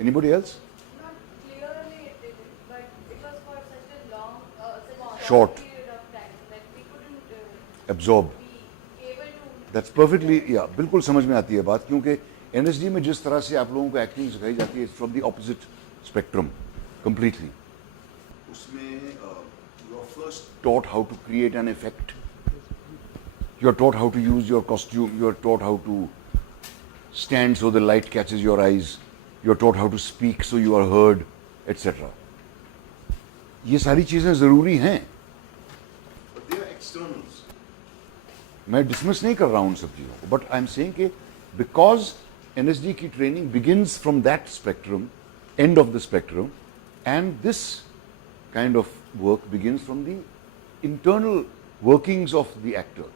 Anybody else? Not clearly it didn't, but it was for such a long, such a Short period of time that we couldn't absorb. be able to. That's perfectly, yeah, बिल्कुल समझ में आती है बात, क्योंकि NSD में जिस तरह से आप लोगों को एक्टिंग सिखाई जाती है from the opposite spectrum completely. उसमें you are first taught how to create an effect. You are taught how to use your costume. You are taught how to stand so the light catches your eyes. You are taught how to speak so you are heard, etc. ये सारी चीजें जरूरी हैं. But they are externals. मैं dismiss नहीं कर रहा हूं उन सब चीजों को, बट आई एम सेइंग कि बिकॉज NSD की training begins from that spectrum, end of the spectrum, and this kind of work begins from the internal workings of the actor.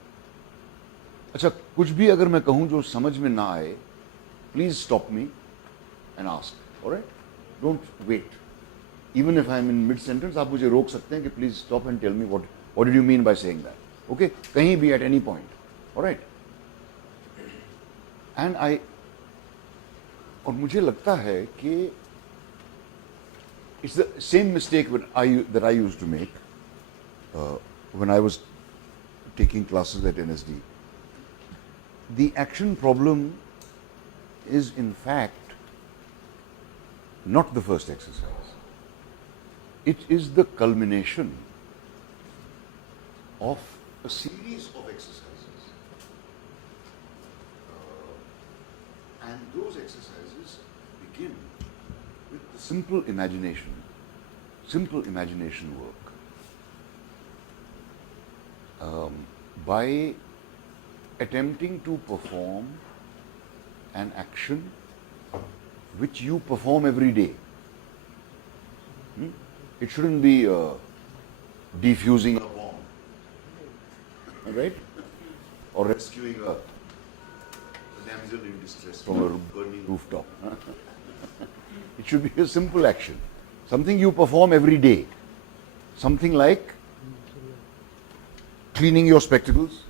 अच्छा, कुछ भी अगर मैं कहूं जो समझ में ना आए, please stop me and ask. Alright, don't wait. Even if I am in mid sentence, आप मुझे रोक सकते हैं कि please stop and tell me what did you mean by saying that. Okay, कहीं भी at any point, all right. And और मुझे लगता है कि it's the same mistake that I used to make when I was taking classes at NSD. The action problem is in fact not the first exercise. It is the culmination of a series of exercises, and those exercises begin with the simple imagination work. By attempting to perform an action which you perform every day. It shouldn't be defusing a bomb, right? Or rescuing a damsel in distress from a burning rooftop. It should be a simple action, something you perform every day. Something like cleaning your spectacles,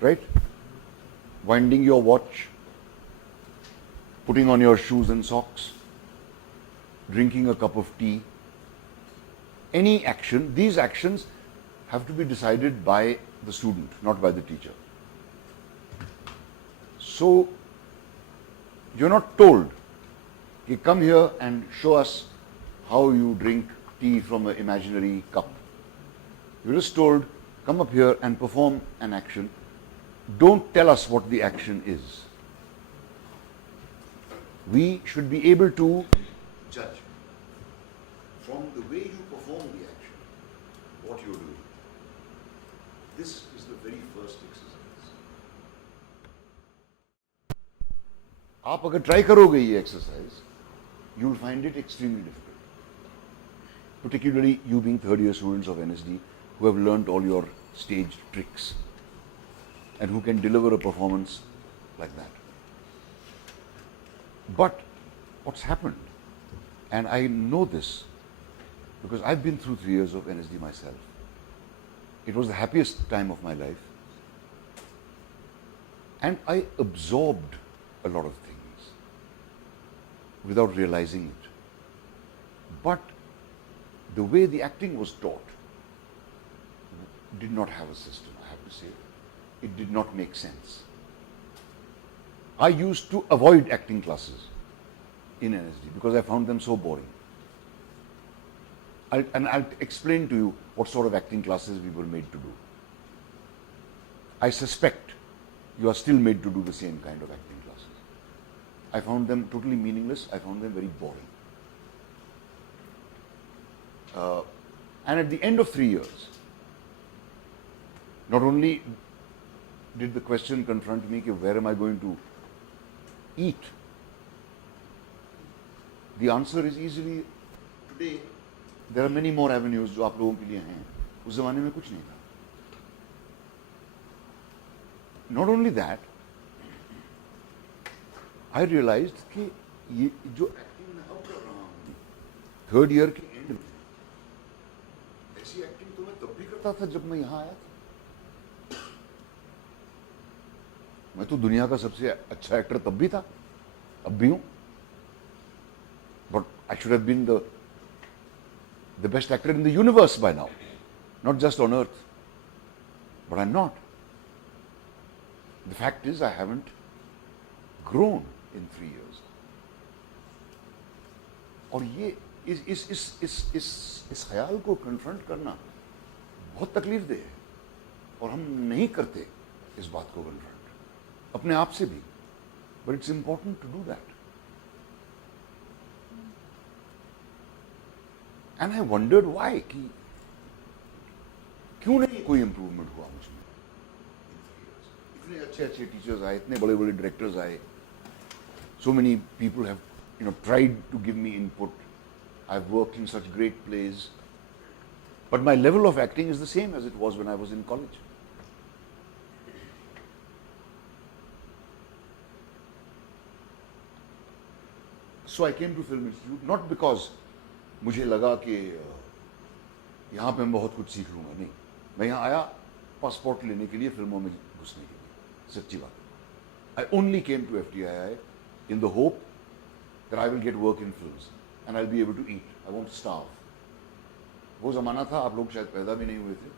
right? Winding your watch, putting on your shoes and socks, drinking a cup of tea. Any action, these actions have to be decided by the student, not by the teacher. So, you're not told, you come here and show us how you drink tea from an imaginary cup. You're just told, come up here and perform an action. Don't tell us what the action is. We should be able to judge from the way you perform the action what you're doing. This is the very first exercise. आप अगर try करोगे ये exercise, you will find it extremely difficult. Particularly you being third-year students of NSD who have learnt all your stage tricks and who can deliver a performance like that. But what's happened, and I know this because I've been through 3 years of NSD myself. It was the happiest time of my life. And I absorbed a lot of things without realizing it. But the way the acting was taught did not have a system, I have to say. It did not make sense. I used to avoid acting classes in NSD because I found them so boring. I'll explain to you what sort of acting classes we were made to do. I suspect you are still made to do the same kind of acting classes. I found them totally meaningless. I found them very boring. And at the end of 3 years, not only did the question confront me, where am I going to eat? The answer is easily, today, there are many more avenues जो आप लोगों के लिए हैं. उस ज़माने में कुछ नहीं था. Not only that, I realized कि ये जो एक्टिंग मैं अब कर रहा हूँ, थर्ड ईयर के एंड में, ऐसी एक्टिंग तो मैं तब भी करता था जब मैं यहाँ आया था. मैं तो दुनिया का सबसे अच्छा एक्टर तब भी था, अब भी हूँ. I should have been the best actor in the universe by now, not just on earth. But I'm not. The fact is, I haven't grown in 3 years. और ये इस ख्याल को कन्फ्रंट करना बहुत तकलीफदेह है, और हम नहीं करते इस बात को कन्फ्रंट अपने आप से भी. But it's important to do that. And I wondered why, कि क्यों नहीं कोई इंप्रूवमेंट हुआ मुझमें. इतने अच्छे अच्छे टीचर्स आए, इतने बड़े बड़े डायरेक्टर्स आए, so many people have tried to give me input. I've worked in such great plays, but my level of acting is the same as it was when I was in college. So I came to Film Institute not because मुझे लगा कि यहाँ पे मैं बहुत कुछ सीख लूँगा, नहीं. मैं यहाँ आया पासपोर्ट लेने के लिए, फिल्मों में घुसने के लिए, सच्ची बात. I only came to FTII in the hope that I will get work in films and I'll be able to eat. I won't starve. वो ज़माना था, आप लोग शायद पैदा भी नहीं हुए थे,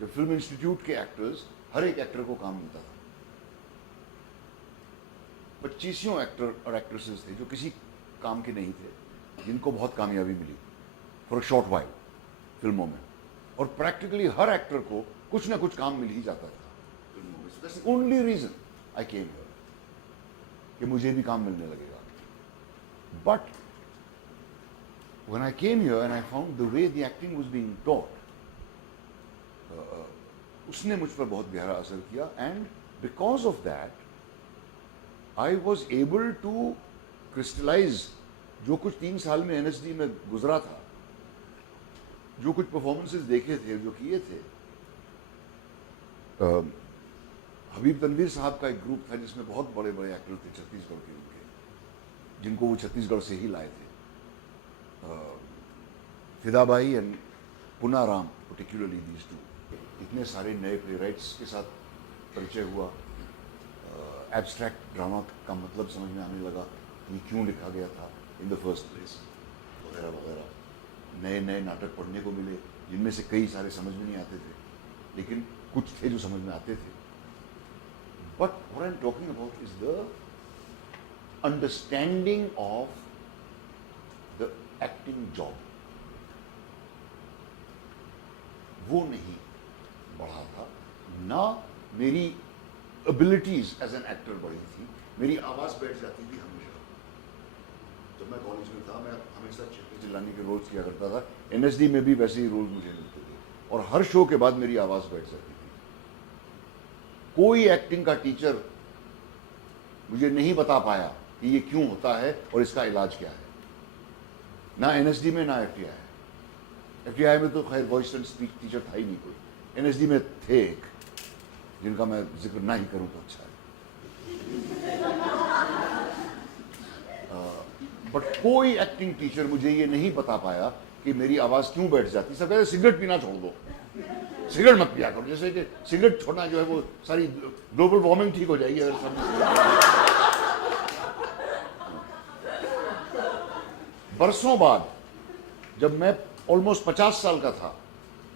जब फिल्म इंस्टीट्यूट के एक्टर्स, हर एक एक्टर को काम मिलता था. 25 एक्टर और एक्ट्रेसेस थे जो किसी काम के नहीं थे, जिनको बहुत कामयाबी मिली फॉर अ शॉर्ट वाइल फिल्मों में. और प्रैक्टिकली हर एक्टर को कुछ ना कुछ काम मिल ही जाता था फिल्मों में. That's the only reason I came here, कि मुझे भी काम मिलने लगेगा. But when I came here and I found the way the acting was being taught, उसने मुझ पर बहुत गहरा असर किया. And because of that, I was able to crystallize जो कुछ 3 साल में NSD में गुजरा था, जो कुछ परफॉर्मेंसेस देखे थे, जो किए थे. हबीब तनवीर साहब का एक ग्रुप था जिसमें बहुत बड़े बड़े एक्टर थे छत्तीसगढ़ के, उनके, जिनको वो छत्तीसगढ़ से ही लाए थे. Fidabai and Punaram particularly, these two. इतने सारे नए प्ले राइट्स के साथ परिचय हुआ. एब्स्ट्रैक्ट ड्रामा का मतलब समझ में आने लगा, ये क्यों लिखा गया था इन द फर्स्ट प्लेस, वगैरह वगैरह. नए नए नाटक पढ़ने को मिले, जिनमें से कई सारे समझ में नहीं आते थे, लेकिन कुछ थे जो समझ में आते थे. But what I am talking about is the understanding of the acting job. वो नहीं बढ़ा था, ना मेरी एबिलिटीज एज एन एक्टर बढ़ी थी. मेरी आवाज बैठ जाती थी हमेशा. जब मैं कॉलेज में था, मैं हमेशा चिल्लाने चिल्लाने के रोल्स किया करता था. NSD में भी वैसे ही रोल्स मुझे मिलते थे, और हर शो के बाद मेरी आवाज बैठ जाती थी. कोई एक्टिंग का टीचर मुझे नहीं बता पाया कि ये क्यों होता है और इसका इलाज क्या है, ना NSD में ना FTII में तो खैर वॉइस एंड स्पीच टीचर था ही नहीं कोई. NSD में थे एक, जिनका मैं जिक्र ना ही करूं तो अच्छा है. बट कोई एक्टिंग टीचर मुझे ये नहीं बता पाया कि मेरी आवाज क्यों बैठ जाती. सब कहते सिगरेट पीना छोड़ दो, सिगरेट मत पिया करो, जैसे कि सिगरेट छोड़ना जो है वो सारी ग्लोबल वार्मिंग ठीक हो जाएगी अगर सब. बरसों बाद जब मैं ऑलमोस्ट 50 साल का था,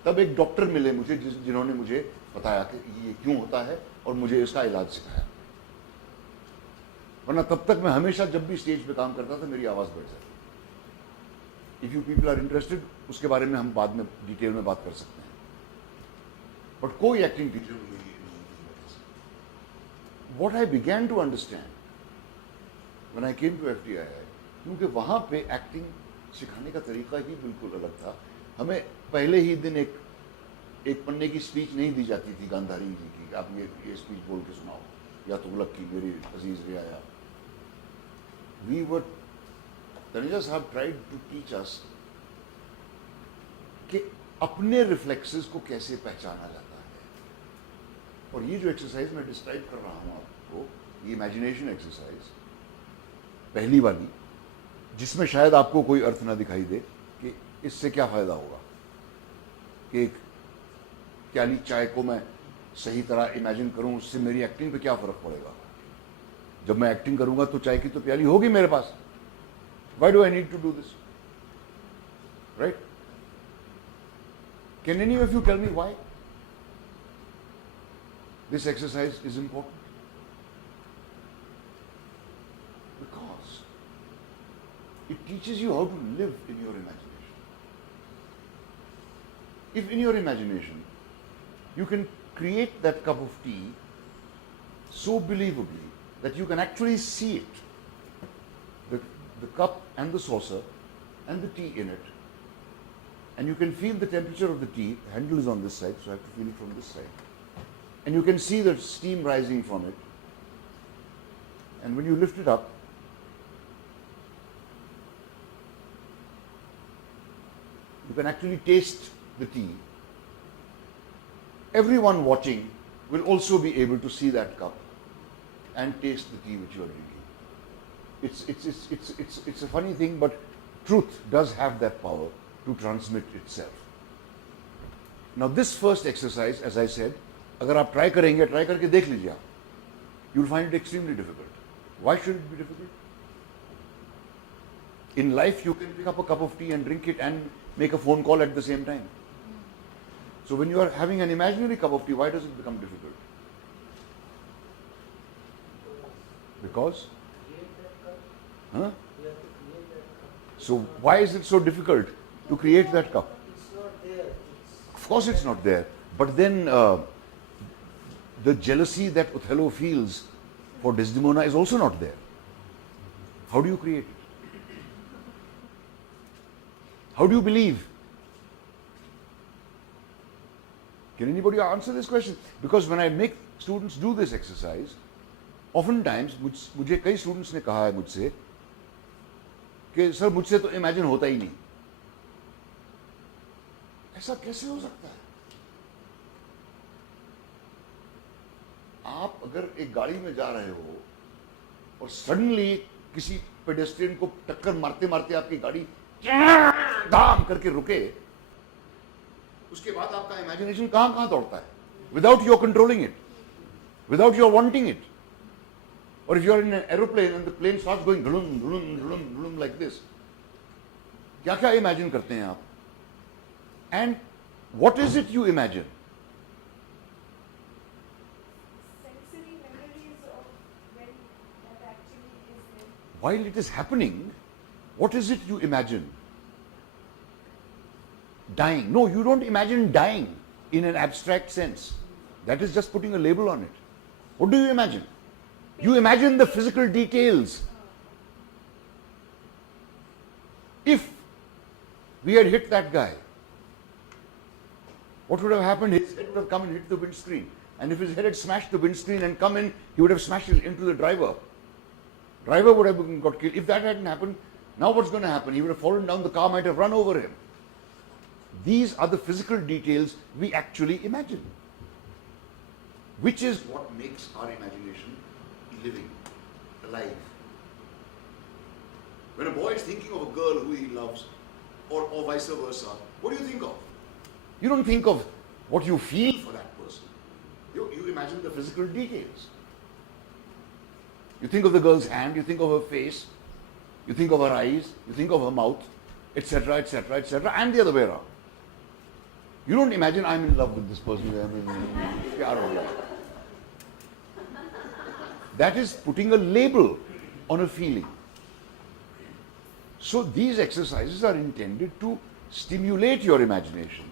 तब एक डॉक्टर मिले मुझे, जिन्होंने मुझे बताया कि ये क्यों होता है और मुझे इसका इलाज सिखाया. वरना तब तक मैं हमेशा जब भी स्टेज पे काम करता था, मेरी आवाज बैठ जाती. If you people are interested, उसके बारे में हम बाद में डिटेल में बात कर सकते हैं. बट कोई एक्टिंग टीचर मुझे ये नहीं बता सकता. What I began to understand when I came to FTII, क्योंकि वहां पे एक्टिंग सिखाने का तरीका ही बिल्कुल अलग था. हमें पहले ही दिन एक पन्ने की स्पीच नहीं दी जाती थी गांधारी जी की, आप ये स्पीच बोल के सुनाओ, या तुगलक की, मेरी अजीज रियाया. वी वर, तनुजा साहब ट्राइड टू टीच अस कि अपने रिफ्लेक्सेस को कैसे पहचाना जाता है. और ये जो एक्सरसाइज मैं डिस्क्राइब कर रहा हूं आपको, ये इमेजिनेशन एक्सरसाइज पहली वाली, जिसमें शायद आपको कोई अर्थ ना दिखाई दे कि इससे क्या फायदा होगा, कि एक प्याली चाय को मैं सही तरह इमेजिन करूं, उससे मेरी एक्टिंग पे क्या फर्क पड़ेगा. जब मैं एक्टिंग करूंगा तो चाय की तो प्याली होगी मेरे पास. Why do I need to do this. Right? Can any of you tell me why this exercise is important? Because it teaches you how to live in your imagination. If in your imagination you can create that cup of tea so believably that you can actually see it, the cup and the saucer and the tea in it, and you can feel the temperature of the tea. The handle is on this side, so I have to feel it from this side. And you can see the steam rising from it. And when you lift it up, you can actually taste the tea. Everyone watching will also be able to see that cup and taste the tea which you are drinking. It's a funny thing, but truth does have that power to transmit itself. Now this first exercise, as I said, अगर आप try करेंगे, try करके देख लीजिए आप, you'll find it extremely difficult. Why should it be difficult? In life, you can pick up a cup of tea and drink it and make a phone call at the same time. So when you are having an imaginary cup of tea, why does it become difficult? Because? Huh? So why is it so difficult to create that cup? It's not there. Of course it's not there. But then the jealousy that Othello feels for Desdemona is also not there. How do you create it? How do you believe? Can anybody answer this question? Because when I make students do this exercise, oftentimes मुझे कई students ने कहा है मुझसे कि sir मुझसे तो imagine होता ही नहीं. ऐसा कैसे हो सकता है? आप अगर एक गाड़ी में जा रहे हो और सडनली किसी पेडेस्ट्रियन को टक्कर मारते मारते आपकी गाड़ी दाम करके रुके, उसके बाद आपका इमेजिनेशन कहां कहां दौड़ता है, without your controlling it, without your wanting it. Or if you are in an aeroplane and the plane starts going dhulum, dhulum, dhulum, dhulum like this, क्या क्या imagine करते हैं आप? And what is it you imagine? Sensory memories of when that actually is there. While it is happening, what is it you imagine? Dying. No, you don't imagine dying in an abstract sense. That is just putting a label on it. What do you imagine? You imagine the physical details. If we had hit that guy, what would have happened? His head would have come and hit the windscreen. And if his head had smashed the windscreen and come in, he would have smashed it into the driver. Driver would have got killed. If that hadn't happened, now what's going to happen? He would have fallen down, the car might have run over him. These are the physical details we actually imagine, which is what makes our imagination living, alive. When a boy is thinking of a girl who he loves, or vice versa, what do you think of? You don't think of what you feel for that person. You imagine the physical details. You think of the girl's hand, you think of her face, you think of her eyes, you think of her mouth, etc., etc., etc., and the other way around. You don't imagine I'm in love with this person. प्यार हो गया. That is putting a label on a feeling. So these exercises are intended to stimulate your imagination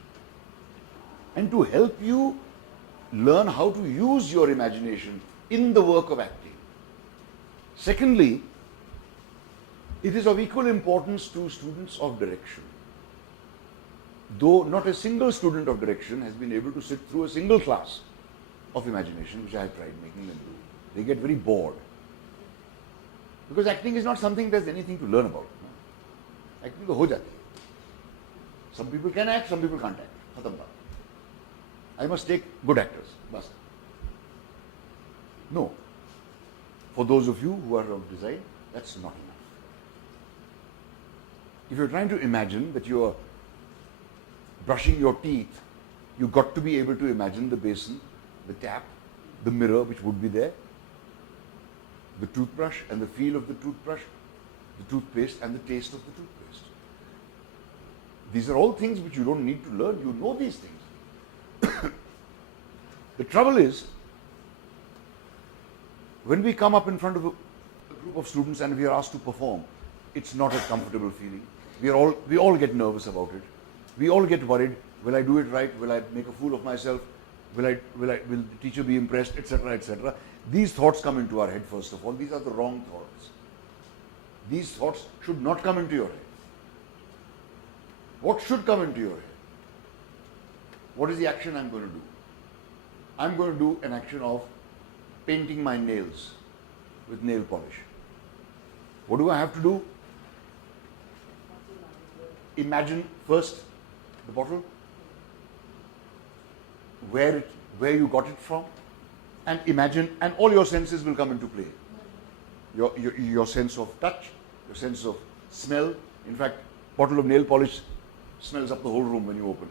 and to help you learn how to use your imagination in the work of acting. Secondly, it is of equal importance to students of direction. Though not a single student of direction has been able to sit through a single class of imagination, which I have tried making them do. They get very bored. Because acting is not something there's anything to learn about. No? Acting to ho jati hai. Some people can act, some people can't act. Khatam baat. I must take good actors. Bas. No. For those of you who are of design, that's not enough. If you're trying to imagine that you are brushing your teeth, you've got to be able to imagine the basin, the tap, the mirror which would be there, the toothbrush and the feel of the toothbrush, the toothpaste and the taste of the toothpaste. These are all things which you don't need to learn. You know these things. The trouble is, when we come up in front of a group of students and we are asked to perform, it's not a comfortable feeling. We all get nervous about it. We all get worried. Will I do it right? Will I make a fool of myself? Will the teacher be impressed, etc., etc. These thoughts come into our head first of all. These are the wrong thoughts. These thoughts should not come into your head. What should come into your head? What is the action I'm going to do? I'm going to do an action of painting my nails with nail polish. What do I have to do? Imagine first the bottle, where you got it from, and imagine, and all your senses will come into play. Your sense of touch, your sense of smell. In fact, bottle of nail polish smells up the whole room when you open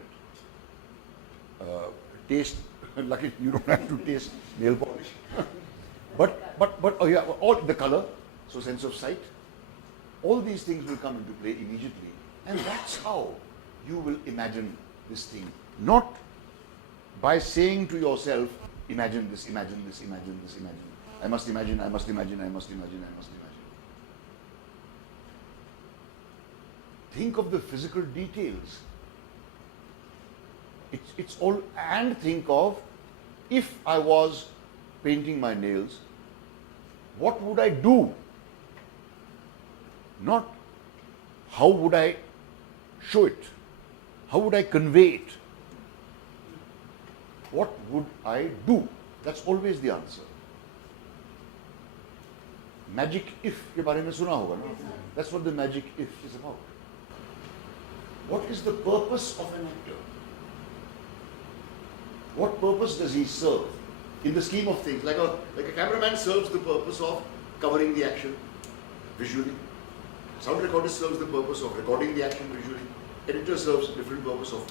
it. Taste, lucky you don't have to taste nail polish. but oh yeah, all the color, so sense of sight, all these things will come into play immediately, and that's how you will imagine this thing. Not by saying to yourself, imagine this, imagine this, imagine this, imagine. I must imagine, I must imagine, I must imagine, I must imagine. Think of the physical details. It's all, and think of, if I was painting my nails, what would I do? Not how would I show it? How would I convey it? What would I do? That's always the answer. Magic if के बारे में सुना होगा ना? That's what the magic if is about. What is the purpose of an actor? What purpose does he serve in the scheme of things? Like a cameraman serves the purpose of covering the action visually. Sound recorder serves the purpose of recording the action visually. Editor serves a different purpose of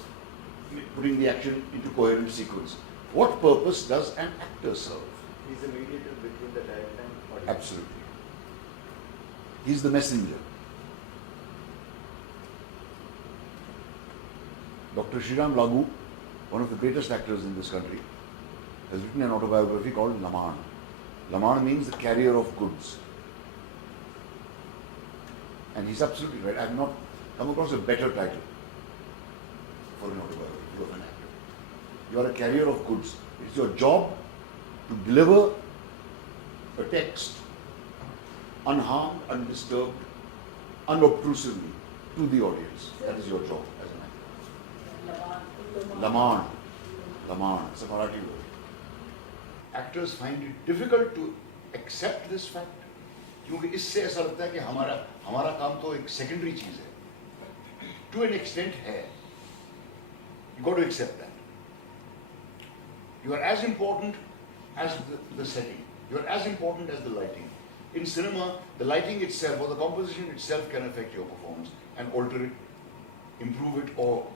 putting the action into coherent sequence. What purpose does an actor serve? He's a mediator between the director and audience. Absolutely. He's the messenger. Dr. Shriram Lagu, one of the greatest actors in this country, has written an autobiography called Laman. Laman means the carrier of goods. And he's absolutely right. I have not come across a better title for an autobiography of an actor. You are a carrier of goods. It's your job to deliver a text unharmed, undisturbed, unobtrusively to the audience. That is your job as an actor. Laman. Laman. It's a Marathi word. Actors find it difficult to accept this fact. क्योंकि इससे ऐसा लगता है कि हमारा काम तो एक सेकेंडरी चीज है. To an extent है. You got to accept that. You are as important as the setting. You are as important as the lighting. In cinema, the lighting itself or the composition itself can affect your performance and alter it, improve it, or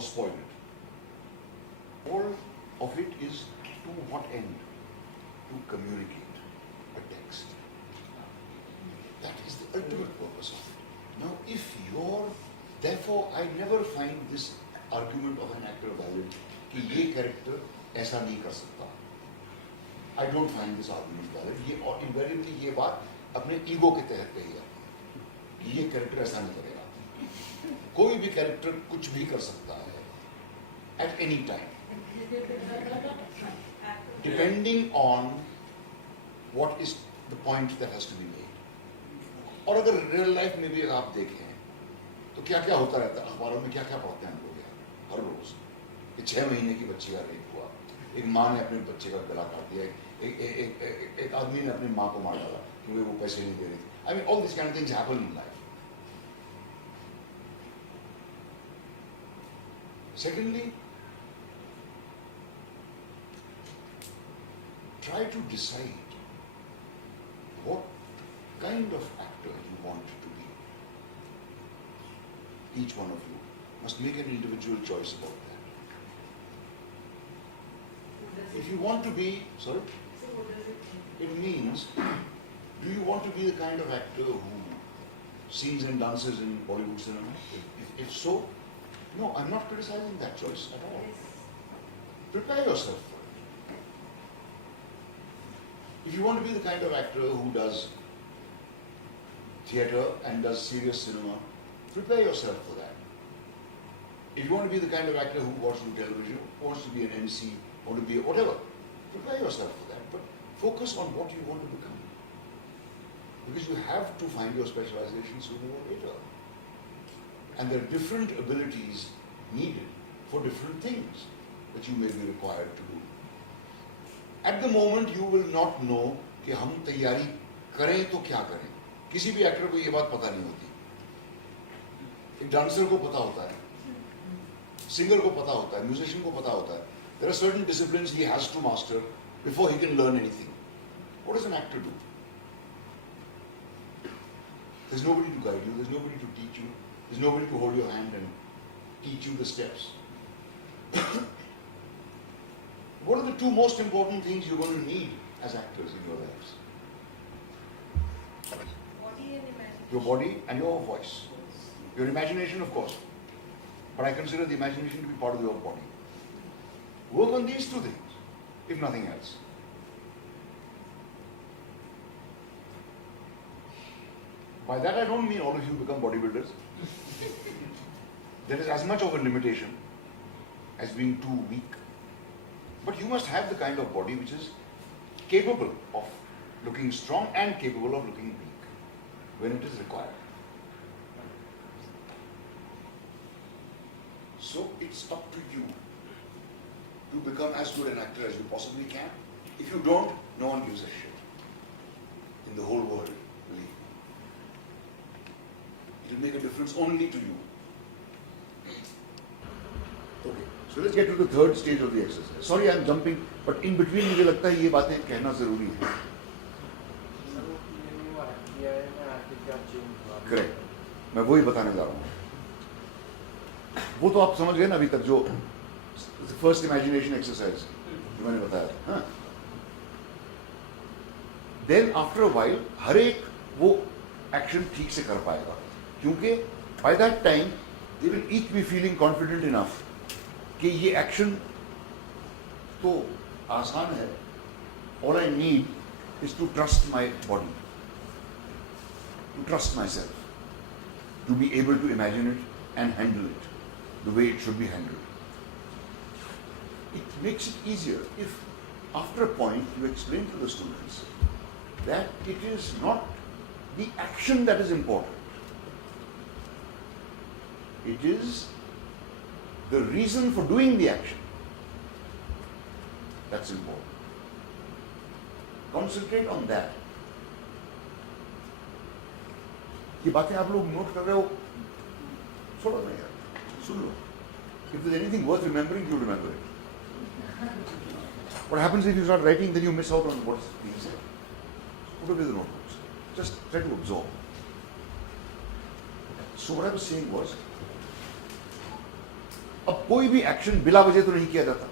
spoil it. All of it is to what end? To communicate a text. That is the ultimate purpose of it. Now, therefore, I never find this argument of an actor valid कि ये character ऐसा नहीं कर सकता. I don't find this argument valid. ये और invariably ये बात अपने ego के तहत कही जाती है. ये character ऐसा नहीं करेगा. कोई भी character कुछ भी कर सकता है at any time, depending on what is the point that has to be made. और अगर real life में भी आप देखें तो क्या क्या होता रहता है. अखबारों में क्या क्या पढ़ते हैं हम लोग हर रोज. 6 महीने की बच्ची का रेप हुआ, एक माँ ने अपने बच्चे का गला काट दिया, एक आदमी ने अपनी माँ को मार डाला क्योंकि वो पैसे नहीं दे रही थी. I mean, all these kind of things happen in life. Secondly, try to decide what kind of actor you want to be. Each one of you must make an individual choice about that. If you want to be, sorry? It means, do you want to be the kind of actor who sings and dances in Bollywood cinema? If so, No, I'm not criticizing that choice at all. Prepare yourself for it. If you want to be the kind of actor who does theatre and does serious cinema, prepare yourself for that. If you want to be the kind of actor who wants to do television, wants to be an MC, want to be whatever, prepare yourself for that. But focus on what you want to become. Because you have to find your specialization sooner or later. And there are different abilities needed for different things that you may be required to do. At the moment, you will not know कि हम तैयारी करें तो क्या करें. किसी भी actor को ये बात पता नहीं होती. एक डांसर को पता होता है, सिंगर को पता होता है, म्यूजिशियन को पता होता है. There are certain disciplines he has to master before he can learn anything. What does an actor do? There's nobody to guide you, there's nobody to teach you, there's nobody to hold your hand and teach you the steps. What are the two most important things you're going to need as actors in your lives? Body and imagination. Your body and your voice. Your imagination, of course. But I consider the imagination to be part of your body. Work on these two things, if nothing else. By that I don't mean all of you become bodybuilders. There is as much of a limitation as being too weak. But you must have the kind of body which is capable of looking strong and capable of looking weak when it is required. So it's up to you to become as good an actor as you possibly can. If you don't, no one gives a shit in the whole world, believe me. It will make a difference only to you. Okay, so let's get to the third stage of the exercise. Sorry, I'm jumping, but in between मुझे लगता है ये बातें कहना जरूरी है. Correct. मैं वही बताने जा रहा हूँ. वो तो आप समझ गए ना अभी तक जो फर्स्ट इमेजिनेशन एक्सरसाइज जो मैंने बताया. हाँ. Then after a while हर एक वो एक्शन ठीक से कर पाएगा क्योंकि by that time they will each be feeling confident enough कि ये एक्शन तो आसान है. All I need is to trust my body, to trust myself, to be able to imagine it and handle it the way it should be handled. It makes it easier if after a point you explain to the students that it is not the action that is important. It is the reason for doing the action that's important. Concentrate on that. ये बातें आप लोग note कर रहे हो, छोड़ो ना यार, सुन लो. If there's anything worth remembering, you'll remember it. What happens if you start writing, then you miss out on what's being said. Put away the notebooks. Just try to absorb. So what I was saying was, अब कोई भी action बिला वजह तो नहीं किया जाता.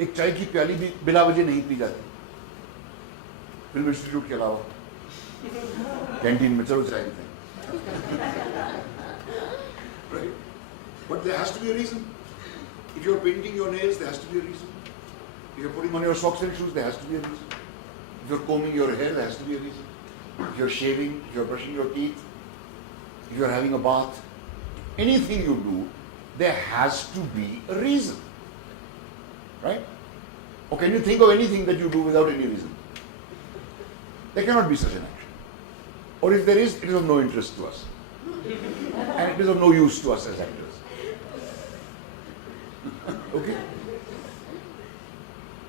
एक चाय की प्याली भी बिला वजह नहीं पी जाती. फिल्म इंस्टीट्यूट के अलावा कैंटीन में चलो चाय पीते हैं. Right? But there has to be a reason. If you're painting your nails, there has to be a reason. If you're putting on your socks and shoes, there has to be a reason. If you're combing your hair, there has to be a reason. If you're shaving, if you're brushing your teeth, if you're having a bath, anything you do, there has to be a reason. Right? Or can you think of anything that you do without any reason? There cannot be such an action. Or if there is, it is of no interest to us. And it is of no use to us as actors. Okay?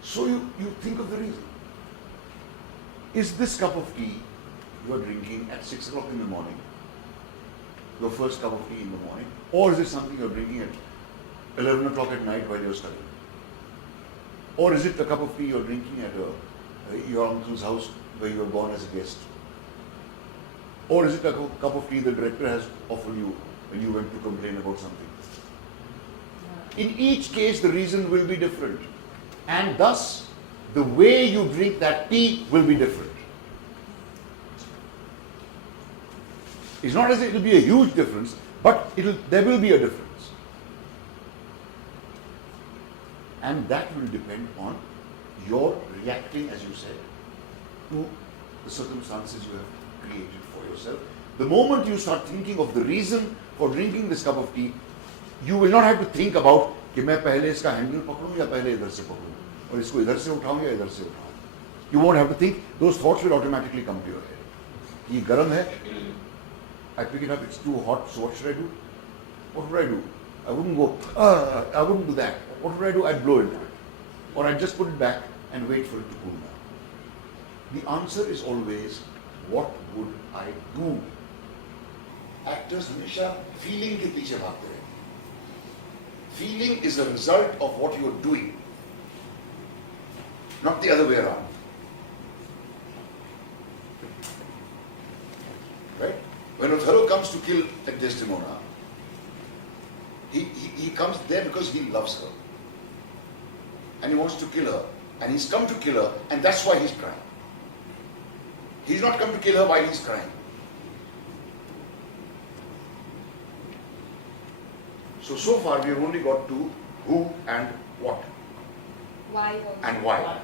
So you think of the reason. Is this cup of tea you are drinking at 6 o'clock in the morning, your first cup of tea in the morning, or is it something you are drinking at 11 o'clock at night while you are studying? Or is it a cup of tea you are drinking at your uncle's house where you have gone as a guest? Or is it a cup of tea the director has offered you when you went to complain about something? In each case, the reason will be different. And thus, the way you drink that tea will be different. It's not as if it will be a huge difference, but there will be a difference. And that will depend on your reacting, as you said, to the circumstances you have created for yourself. The moment you start thinking of the reason for drinking this cup of tea, you will not have to think about कि मैं पहले इसका handle पकड़ूं या पहले इधर से पकड़ूं और इसको इधर से उठाऊं या इधर से उठाऊं. You won't have to think. Those thoughts will automatically come to your head. कि गर्म है, I pick it up, it's too hot, so what should I do? What would I do? I wouldn't go, I wouldn't do that. What would I do? I'd blow into it. Or I'd just put it back and wait for it to cool down. The answer is always, what would I do? Actors हमेशा feeling के पीछे भागते हैं. Feeling is a result of what you are doing, not the other way around. Right? When Othello comes to kill Desdemona, he comes there because he loves her. And he wants to kill her. And he's come to kill her, and that's why he's crying. He's not come to kill her while he's crying. So far we have only got to who and what. Why also? And why.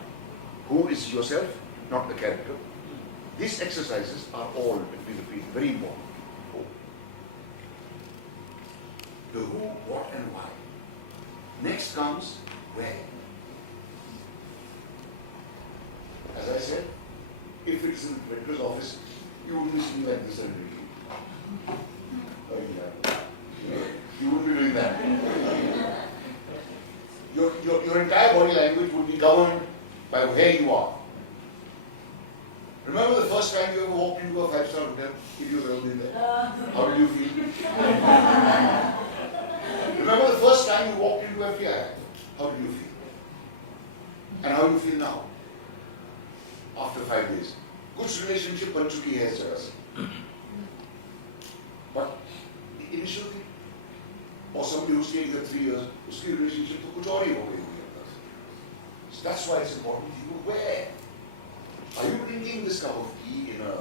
Who is yourself, not the character. These exercises are all, let me repeat, very important. The who, what and why. Next comes where. As I said, if it's in the editor's office, you wouldn't be sitting like this and reading. You wouldn't be doing that. Your entire body language would be governed by where you are. Remember the first time you ever walked into a 5-star hotel, if you've ever been there? How did you feel? Remember the first time you walked into FTII? How did you feel? And how do you feel now? After 5 days. कुछ relationship बन चुकी है इस जगह से. But the initial thing, or somebody who's staying there 3 years, उसकी relationship तो कुछ और ही हो गई होगी अब तक. So that's why it's important to you where. Are you drinking this cup of tea in a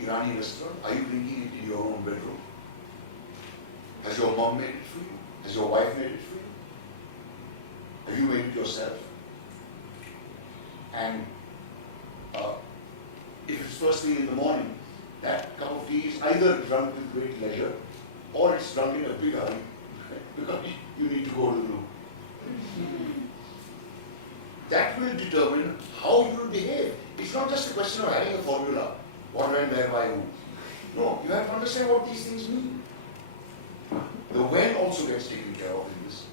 Irani restaurant? Are you drinking it in your own bedroom? Has your mom made it for you? Has your wife made it for you? Have you made it yourself? And if it's first thing in the morning, that cup of tea is either drunk with great leisure or it's drunk in a big hurry because you need to go to the loo. That will determine how you will behave. It's not just a question of having a formula, what, when, where, why, who. No, you have to understand what these things mean. The when also gets taken care of in this.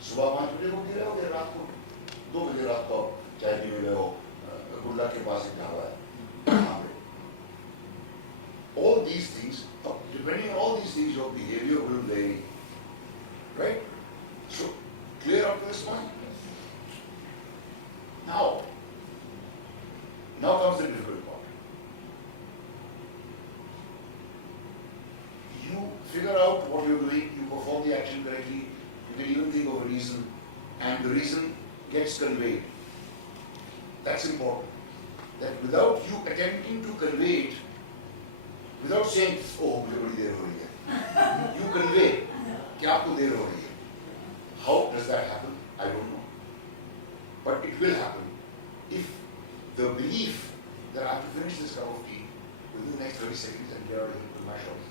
सुबह 5 बजे को गिरे हो गए रात को 2 बजे रात को चाय पीने गए हो गुल्ला के पास एक ढाबा है. All these things, depending on all these things, your behavior will vary. Right? So, clear up to this point? Now comes the difficult part. You figure out what you're doing, you perform the action correctly, you can even think of a reason, and the reason gets conveyed. That's important. That without you attempting to convey it, without saying, oh, मुझे बड़ी देर हो रही है, you convey कि आपको देर हो रही है. How does that happen? I don't know. But it will happen if the belief that I have to finish this cup of tea within the next 30 seconds and get out of here with my shop is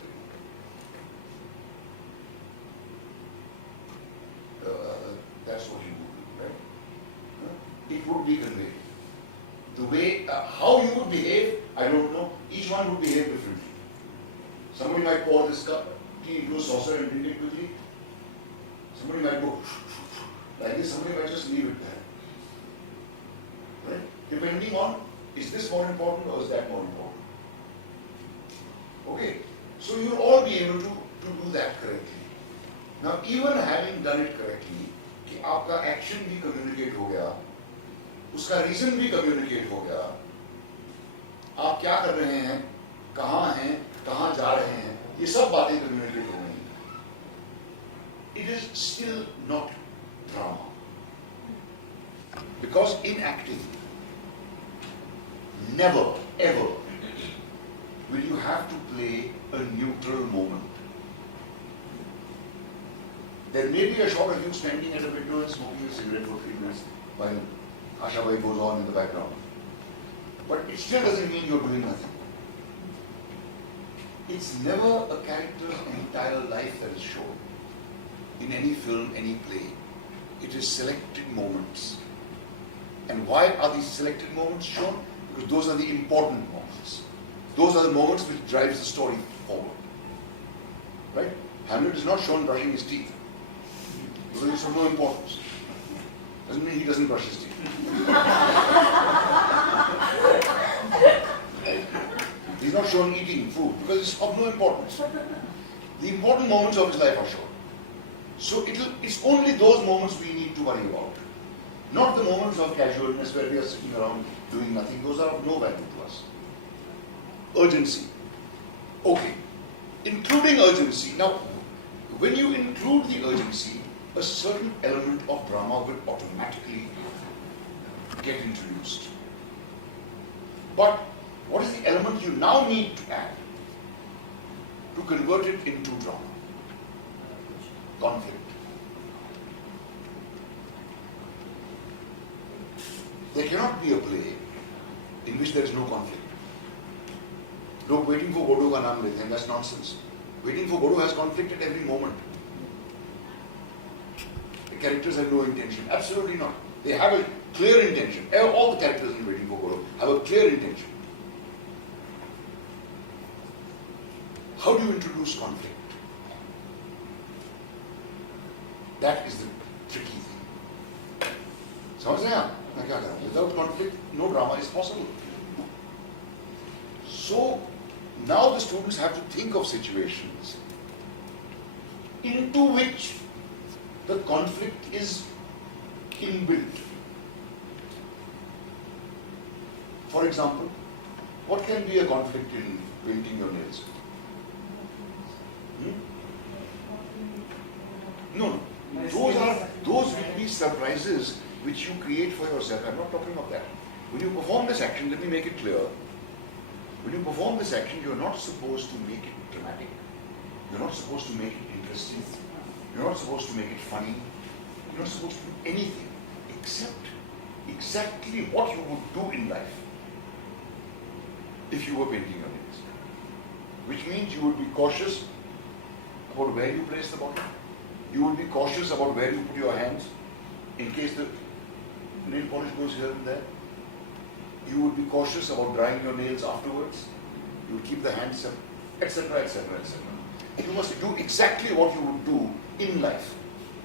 that's what you would do, right? It would be conveyed. The way, how you would behave, I don't know. Each one would behave differently. Somebody might pour this cup tea into a saucer and drink it quickly. Somebody might go like this, somebody might just leave it there. Right? Depending on, is this more important or is that more important? Okay, so you'll all be able to do that correctly. Now, even having done it correctly, कि आपका action भी communicate हो गया, उसका reason भी communicate हो गया, आप क्या कर रहे हैं, कहाँ जा रहे हैं, ये सब बातें communicate हो गई. It is still not drama. Because in acting, never, ever will you have to play a neutral moment. There may be a shot of you standing at a window and smoking a cigarette for 3 minutes while Asha Bhai goes on in the background. But it still doesn't mean you're doing nothing. It's never a character's entire life that is shown. In any film, any play, it is selected moments. And why are these selected moments shown? Because those are the important moments. Those are the moments which drives the story forward. Right? Hamlet is not shown brushing his teeth. Because it's of no importance. Doesn't mean he doesn't brush his teeth. He's not shown eating food because it's of no importance. The important moments of his life are shown. So it's only those moments we need to worry about. Not the moments of casualness where we are sitting around doing nothing. Those are of no value to us. Urgency. Okay. Including urgency. Now, when you include the urgency, a certain element of drama will automatically get introduced. But what is the element you now need to add to convert it into drama? Conflict. There cannot be a play in which there is no conflict. Look, Waiting for Godot ka naam lete hain, that's nonsense. Waiting for Godot has conflict at every moment. The characters have no intention. Absolutely not. They have a clear intention. All the characters in Waiting for Godot have a clear intention. How do you introduce conflict? That is the tricky thing. समझ रहे हैं आप? मैं क्या करूँ? Without conflict, no drama is possible. So now the students have to think of situations into which the conflict is inbuilt. For example, what can be a conflict in painting your nails? No. Those will be surprises which you create for yourself. I'm not talking of that. When you perform this action, let me make it clear. When you perform this action, you're not supposed to make it dramatic. You're not supposed to make it interesting. You're not supposed to make it funny. You're not supposed to do anything except exactly what you would do in life if you were painting your nails. Which means you would be cautious about where you place the bottle. You would be cautious about where you put your hands in case the nail polish goes here and there. You would be cautious about drying your nails afterwards. You would keep the hands up, etc., etc., etc. You must do exactly what you would do in life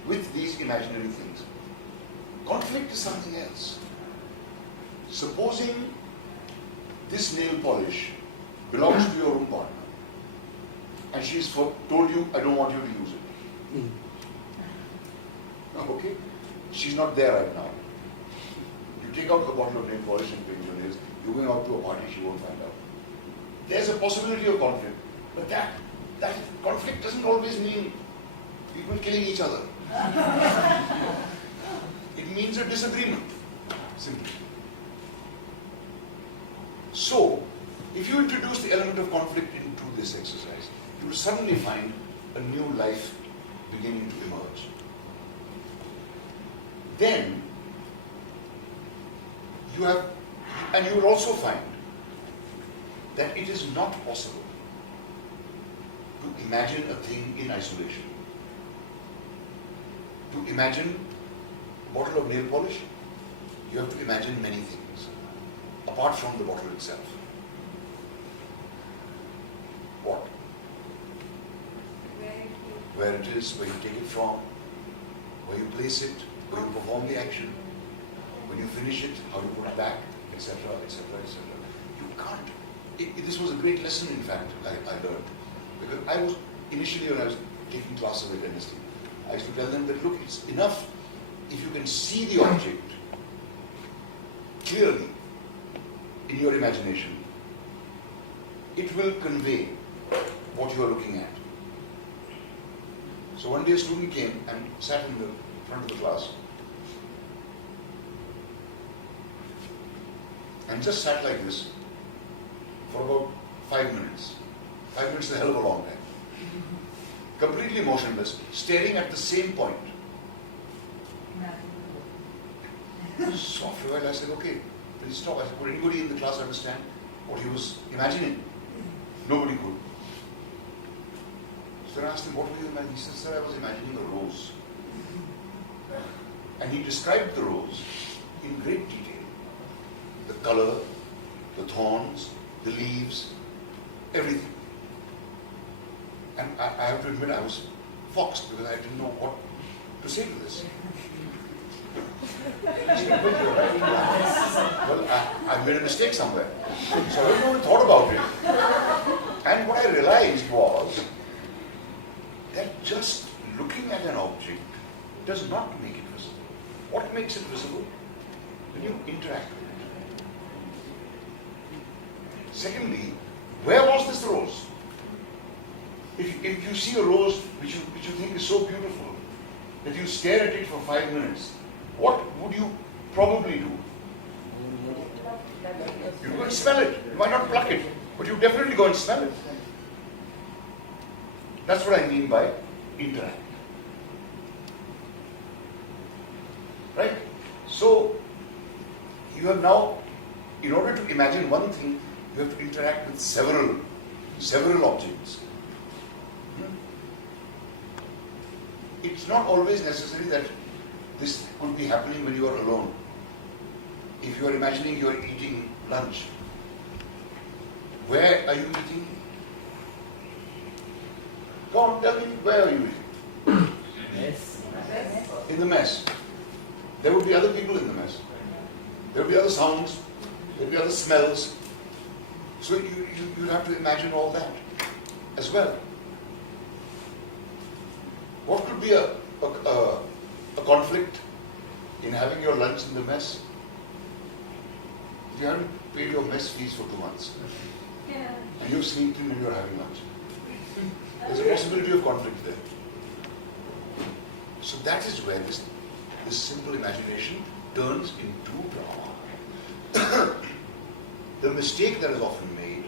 with these imaginary things. Conflict is something else. Supposing this nail polish belongs to your own partner and she's told you, I don't want you to use it. Okay? She's not there right now. You take out the bottle of nail polish and paint your nails. You're going out to a party, she won't find out. There's a possibility of conflict. But that conflict doesn't always mean people killing each other. It means a disagreement. Simply. So, if you introduce the element of conflict into this exercise, you will suddenly find a new life beginning to emerge. Then, you will also find that it is not possible to imagine a thing in isolation. To imagine a bottle of nail polish, you have to imagine many things, apart from the bottle itself. What? Where it is, where you take it from, where you place it, where you perform the action, when you finish it, how you put it back, etc., etc., etc. You can't. This was a great lesson, in fact, I learned. Because I was, initially when I was taking classes at NSD, I used to tell them that, look, it's enough if you can see the object clearly in your imagination. It will convey what you are looking at. So one day a student came and sat in the front of the class and just sat like this for about 5 minutes. 5 minutes is a hell of a long time. completely motionless, staring at the same point. So after a while I said, okay, please stop. I said, could anybody in the class understand what he was imagining? Nobody could. So I asked him, what were you imagining? He said, sir, I was imagining a rose. And he described the rose in great detail. The color, the thorns, the leaves, everything. And I have to admit I was foxed because I didn't know what to say to this. Well, I made a mistake somewhere. So I went and thought about it. And what I realized was that just looking at an object does not make it visible. What makes it visible? When you interact with it. Secondly, where was this rose? If you see a rose which you think is so beautiful that you stare at it for 5 minutes, what would you probably do? You go and smell it. You might not pluck it, but you definitely go and smell it. That's what I mean by interact. Right? So, you have now, in order to imagine one thing, you have to interact with several objects. It's not always necessary that this could be happening when you are alone. If you are imagining you are eating lunch, where are you eating? Go on, tell me, where are you eating? Yes. In the mess. There will be other people in the mess. There will be other sounds. There will be other smells. So you have to imagine all that as well. What could be a conflict in having your lunch in the mess? You haven't paid your mess fees for 2 months. Yeah. And you've sneaked in and you're having lunch. There's a possibility of conflict there. So that is where this simple imagination turns into drama. The mistake that is often made,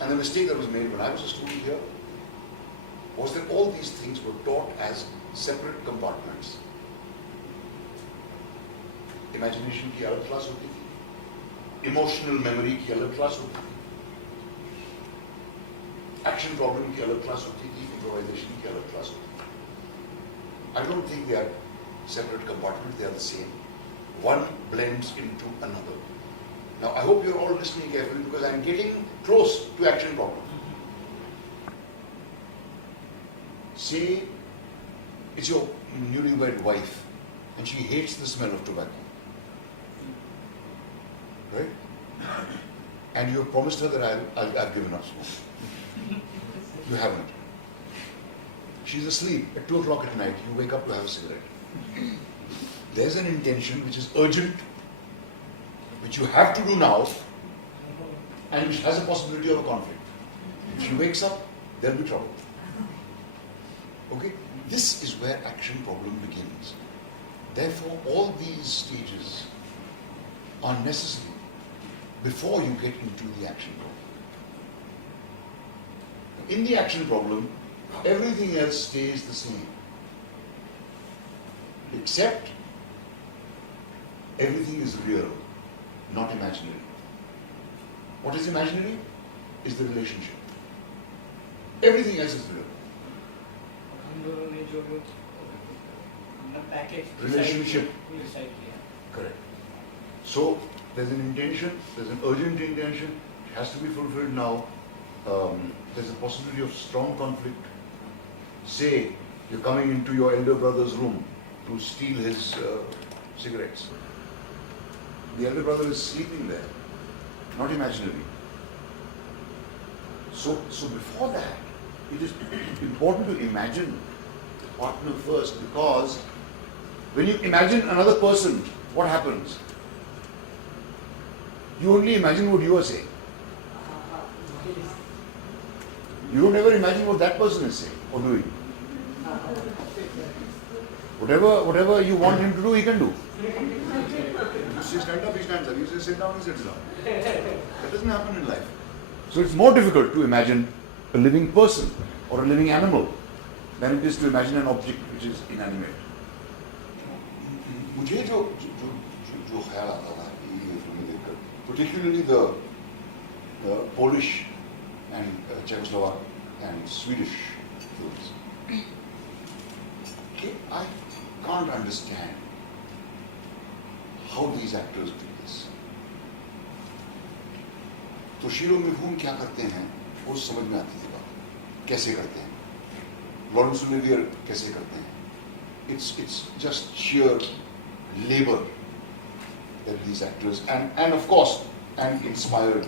and the mistake that was made when I was a student here, was that all these things were taught as separate compartments. Imagination की अलग class होती थी, emotional memory की अलग class होती थी, action problem की अलग class होती थी, improvisation की अलग class होती थी. I don't think they are separate compartments, they are the same. One blends into another. Now I hope you're all listening carefully because I'm getting close to action problem. Say it's your newlywed wife and she hates the smell of tobacco. Right? And you have promised her that I've given up smoking. You haven't. She's asleep at 2 o'clock at night. You wake up to have a cigarette. There's an intention which is urgent, which you have to do now, and which has a possibility of a conflict. If she wakes up, there'll be trouble. Okay? This is where action problem begins. Therefore, all these stages are necessary before you get into the action problem. In the action problem, everything else stays the same. Except everything is real, not imaginary. What is imaginary? Is the relationship. Everything else is real. Relationship. Correct. So there's an intention, there's an urgent intention, it has to be fulfilled now. There's a possibility of strong conflict. Say you're coming into your elder brother's room to steal his cigarettes. The elder brother is sleeping there, not imaginary. So before that, it is important to imagine the partner first, because when you imagine another person, what happens? You only imagine what you are saying. You don't ever imagine what that person is saying or doing. Whatever you want him to do, he can do. You say stand up, he stands up. You say sit down, he sits down. That doesn't happen in life. So it's more difficult to imagine a living person or a living animal than it is to imagine an object which is inanimate. मुझे जो जो जो जो, जो ख्याल आता था ये फिल्में देखकर, particularly the Polish and Czechoslovak and Swedish films, I can't understand how these actors do this. तो शीरो मिफून क्या करते हैं वो समझ में आती थी बात, कैसे करते हैं, लॉरेंस ओलिवियर कैसे करते हैं. It's just sheer labor that these actors and of course an inspired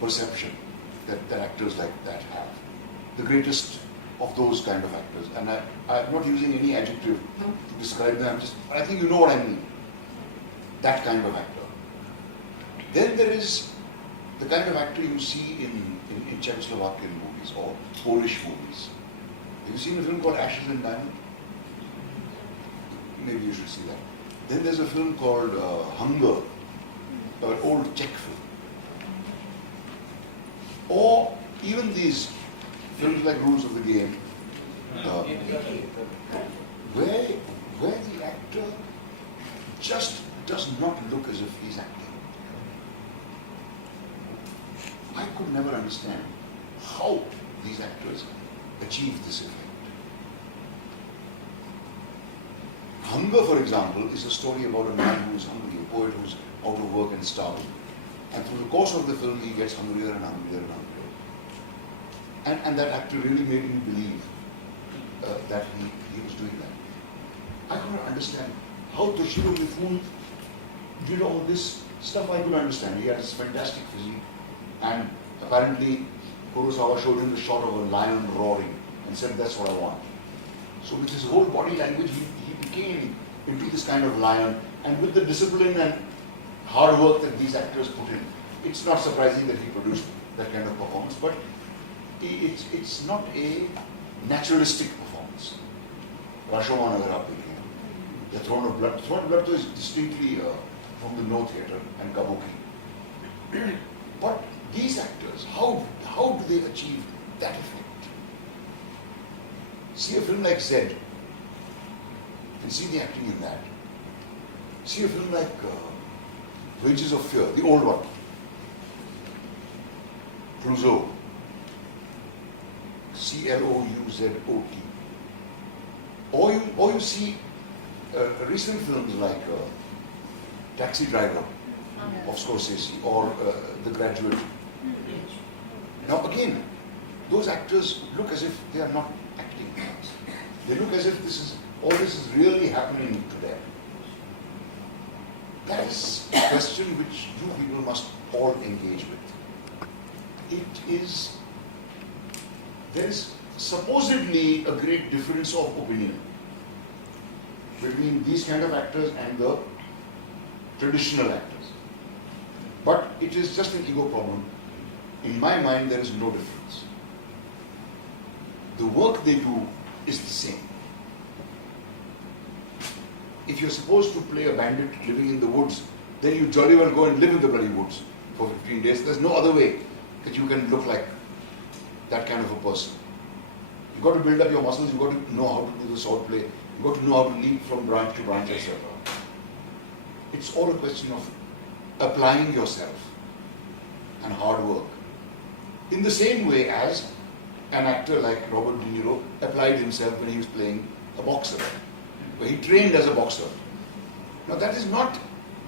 perception that actors like that have. The greatest of those kind of actors, and I'm not using any adjective to describe them. I think you know what I mean. That kind of actor. Then there is the kind of actor you see in Czechoslovakian movies or Polish movies. Have you seen a film called Ashes and Diamond? Maybe you should see that. Then there's a film called Hunger, an old Czech film. Or even these films like Rules of the Game, where the actor just does not look as if he's acting. I could never understand how these actors achieve this effect. Hunger, for example, is a story about a man who is hungry, a poet who is out of work and starving. And through the course of the film, he gets hungrier and hungrier and hungrier. And that actor really made me believe that he was doing that. I couldn't understand how Toshiro Mifune did all this stuff. I couldn't understand. He had this fantastic physique. And apparently, Kurosawa showed him the shot of a lion roaring and said, "That's what I want." So with his whole body language, he became into this kind of lion. And with the discipline and hard work that these actors put in, it's not surprising that he produced that kind of performance. But it's not a naturalistic performance. Rashomon, agar aap dekhen, The Throne of Blood. Throne of Blood is distinctly from the No Theatre and Kabuki. But these actors, how do they achieve that effect? See a film like Zed, and see the acting in that. See a film like Wages of Fear, the old one. Clouseau. Clouzot. Or you see recent films like Taxi Driver of Scorsese or The Graduate. Now again, those actors look as if they are not acting. They look as if all this is really happening to them. That is a question which you people must all engage with. There is supposedly a great difference of opinion between these kind of actors and the traditional actors. But it is just an ego problem. In my mind, there is no difference. The work they do is the same. If you're supposed to play a bandit living in the woods, then you jolly well go and live in the bloody woods for 15 days. There's no other way that you can look like that kind of a person. You've got to build up your muscles, you've got to know how to do the sword play, you've got to know how to leap from branch to branch, etc. It's all a question of applying yourself and hard work. In the same way as an actor like Robert De Niro applied himself when he was playing a boxer, where he trained as a boxer. Now that is not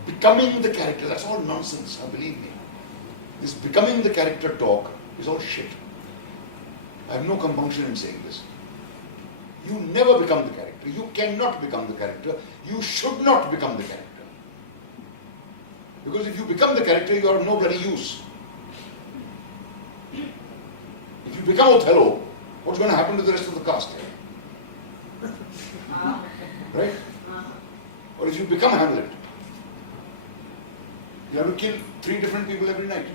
becoming the character, that's all nonsense, believe me. This becoming the character talk is all shit. I have no compunction in saying this. You never become the character. You cannot become the character. You should not become the character. Because if you become the character, you are of no bloody use. If you become Othello, what's going to happen to the rest of the cast? Right? Or if you become Hamlet, you have to kill 3 different people every night.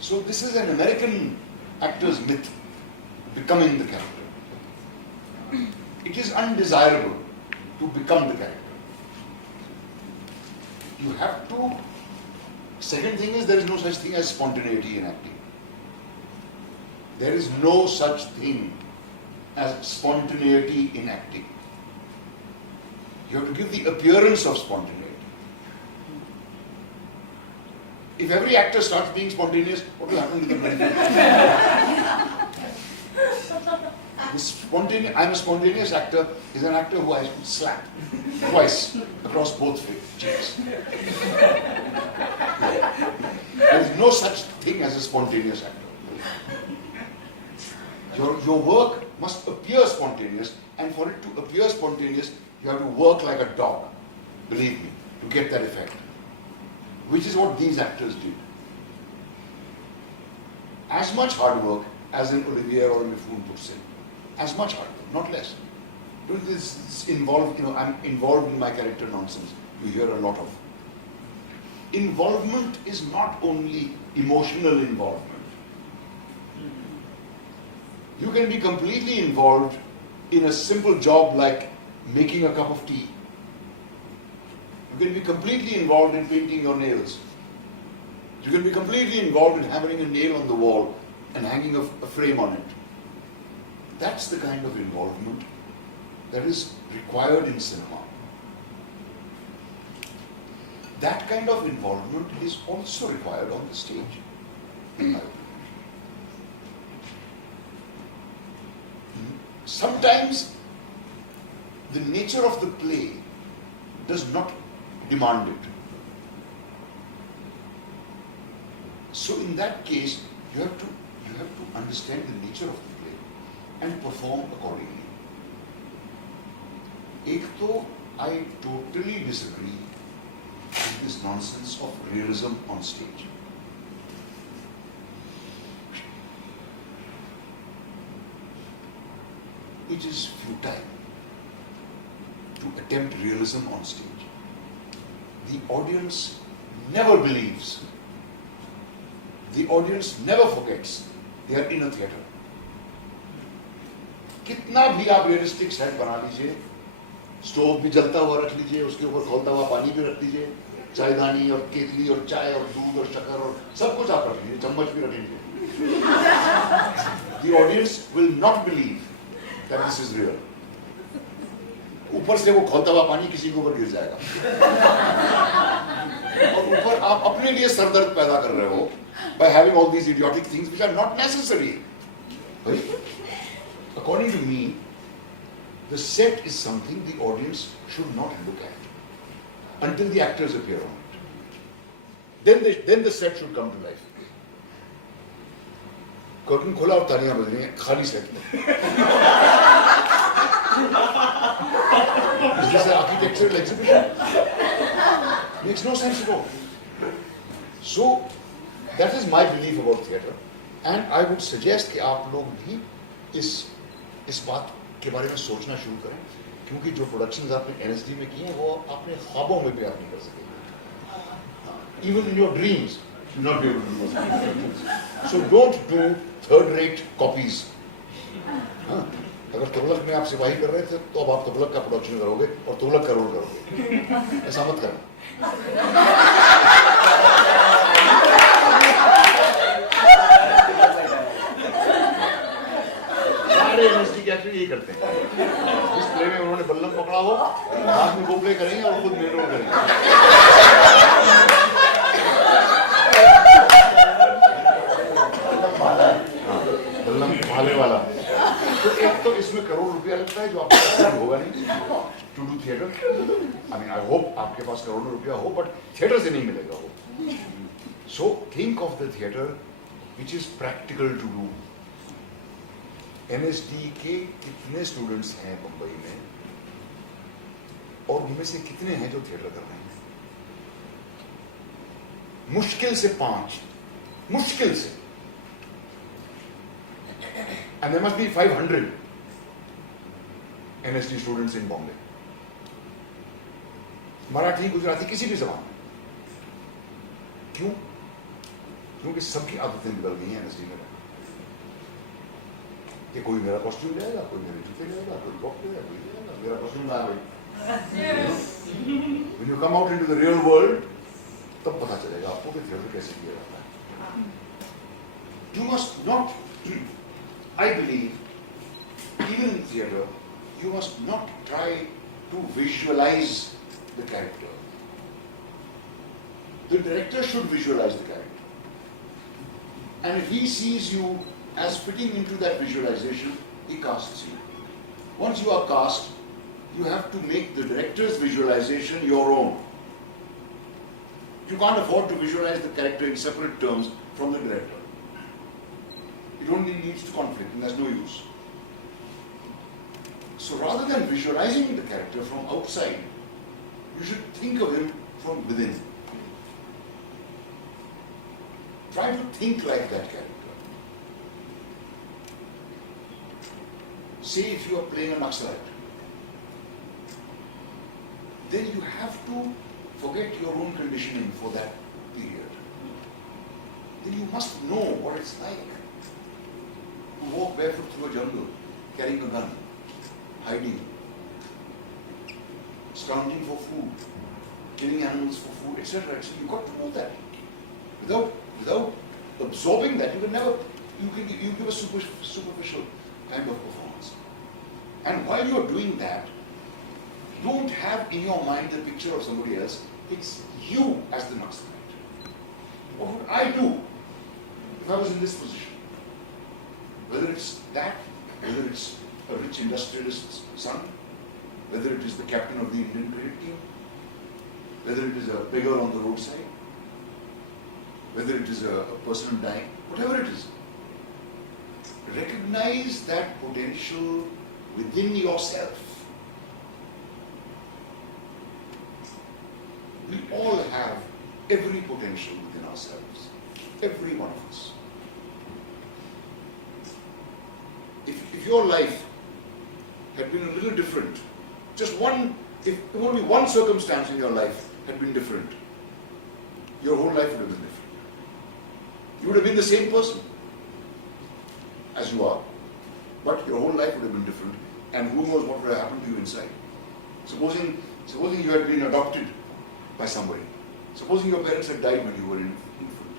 So this is an American actor's myth, becoming the character. It is undesirable to become the character. You have to Second thing is there is no such thing as spontaneity in acting. There is no such thing as spontaneity in acting. You have to give the appearance of spontaneity. If every actor starts being spontaneous, what will happen to the brain? I'm a spontaneous actor is an actor who I should slap twice across both cheeks. There is no such thing as a spontaneous actor. Your work must appear spontaneous, and for it to appear spontaneous, you have to work like a dog, believe me, to get that effect. Which is what these actors did. As much hard work as an Olivier or a Mifune puts in. As much hard work, not less. This involved, I'm involved in my character nonsense. You hear a lot of. Involvement is not only emotional involvement. You can be completely involved in a simple job like making a cup of tea. You can be completely involved in painting your nails. You can be completely involved in hammering a nail on the wall and hanging a frame on it. That's the kind of involvement that is required in cinema. That kind of involvement is also required on the stage, in my opinion. Sometimes the nature of the play does not demand it. So in that case, you have to understand the nature of the play and perform accordingly. Ek to, I totally disagree with this nonsense of realism on stage. It is futile to attempt realism on stage. The audience never believes. The audience never forgets. They are in a theatre. कितना भी आप realistic set बना लीजिए, stove भी जलता हुआ रख लीजिए, उसके ऊपर खौलता हुआ पानी भी रख लीजिए, चायदानी और केतली और चाय और दूध और शक्कर और सब कुछ आप रख लीजिए, चम्मच भी रख लीजिए. The audience will not believe that this is real. ऊपर से वो खौलता हुआ पानी किसी के ऊपर गिर जाएगा और ऊपर आप अपने लिए सरदर्द पैदा कर रहे हो by having all these idiotic things which are not necessary. According to me, the set is something the audience should not look at until the actors appear on it. Then the set should come to life. Curtain खोला और तालियां बज रही हैं खाली set में. Is this an architectural exhibition? Makes no sense at all. So that is my belief about theatre, and I would suggest कि आप लोग भी इस बात के बारे में सोचना शुरू करें, क्योंकि जो प्रोडक्शंस आपने NSD में की हैं वो आपने ख्वाबों में भी आप नहीं कर सके. Even in your dreams, you'll not be able to do that. So don't do third-rate copies. अगर तुगलक में आप सिपाही कर रहे थे तो अब आप तुगलक का प्रोडक्शन करोगे और तुगलक का रोल करोगे. ऐसा मत करना. सारे NSD के एक्टर यही करते हैं. जिस प्ले में उन्होंने बल्लम पकड़ा हो, बाद में वो प्ले करेंगे और खुद मेन रोल करेंगे. बल्लम भाले वाला. तो एक तो इसमें करोड़ रुपया लगता है जो आपको होगा नहीं to do theatre. I mean I hope आपके पास करोड़ों रुपया हो, बट थिएटर से नहीं मिलेगा वो. So think of the theatre which is practical to do. NSD के कितने स्टूडेंट्स हैं मुंबई में और उनमें से कितने हैं जो थिएटर कर रहे हैं? मुश्किल से 5, मुश्किल से. And there must be 500 NSD students in Bombay. Marathi, Gujarati, किसी भी जबान में. क्यों? क्योंकि सबकी आदतें बदल गई हैं NSD में. कि कोई मेरा कॉस्ट्यूम लेगा, कोई मेरे जूते लेगा, कोई बॉक्स लेगा, कोई लेगा. मेरा कॉस्ट्यूम लाया भाई. When you come out into the real world, तब पता चलेगा आपको कि थिएटर कैसे किया जाता है. You must not, I believe, even in theatre, you must not try to visualize the character. The director should visualize the character. And if he sees you as fitting into that visualization, he casts you. Once you are cast, you have to make the director's visualization your own. You can't afford to visualize the character in separate terms from the director. It only leads to conflict and there's no use. So rather than visualizing the character from outside, you should think of him from within. Try to think like that character. Say if you are playing a Naseeruddin, then you have to forget your own conditioning for that period. Then you must know what it's like to walk barefoot through a jungle, carrying a gun, hiding, scrounging for food, killing animals for food, etc. So you've got to know that. Without absorbing that, you can never, you give a superficial kind of performance. And while you're doing that, don't have in your mind the picture of somebody else. It's you as the Naseeruddin. What would I do if I was in this position? Whether it's that, whether it's a rich industrialist's son, whether it is the captain of the Indian cricket team, whether it is a beggar on the roadside, whether it is a person dying, whatever it is, recognize that potential within yourself. We all have every potential within ourselves, every one of us. If your life had been a little different, just one, if only one circumstance in your life had been different, your whole life would have been different. You would have been the same person as you are, but your whole life would have been different, and who knows what would have happened to you inside. Supposing you had been adopted by somebody. Supposing your parents had died when you were an infant.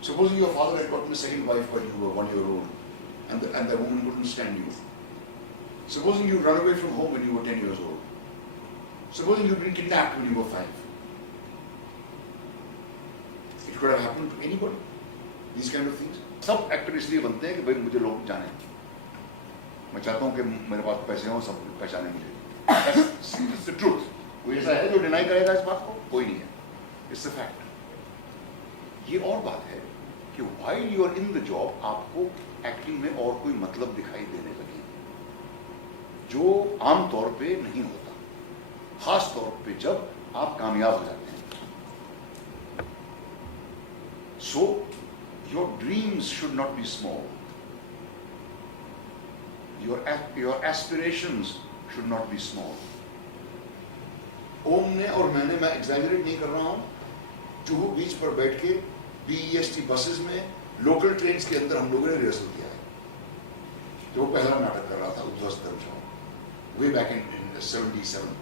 Supposing your father had gotten a second wife when you were 1 year old, and that woman couldn't stand you. Supposing you run away from home when you were 10 years old. Supposing you'd been kidnapped when you were 5. It could have happened to anybody. These kind of things. सब actor इसलिए बनते हैं कि भाई मुझे लोग जाने. मैं चाहता हूँ कि मेरे पास पैसे हों, सब पहचाने मुझे. That's the truth. कोई ऐसा है जो डिनाई करेगा इस बात को? कोई नहीं है. It's a fact. ये और बात है कि while you are in the job, आपको एक्टिंग में और कोई मतलब दिखाई देने लगे, जो आम तौर पे नहीं होता, खास तौर पे जब आप कामयाब हो जाते हैं. So your dreams should not be small. Your aspirations should not be small. ओम ने और मैंने, मैं एग्जैजरेट नहीं कर रहा हूँ, जुहू बीच पर बैठ के BEST बसेस में लोकल ट्रेन्स के अंदर हम लोगों ने रिहर्सल किया है. जो पहला नाटक कर रहा था उद्ध्वस्त धर्मशाला, वे बैक इन 77.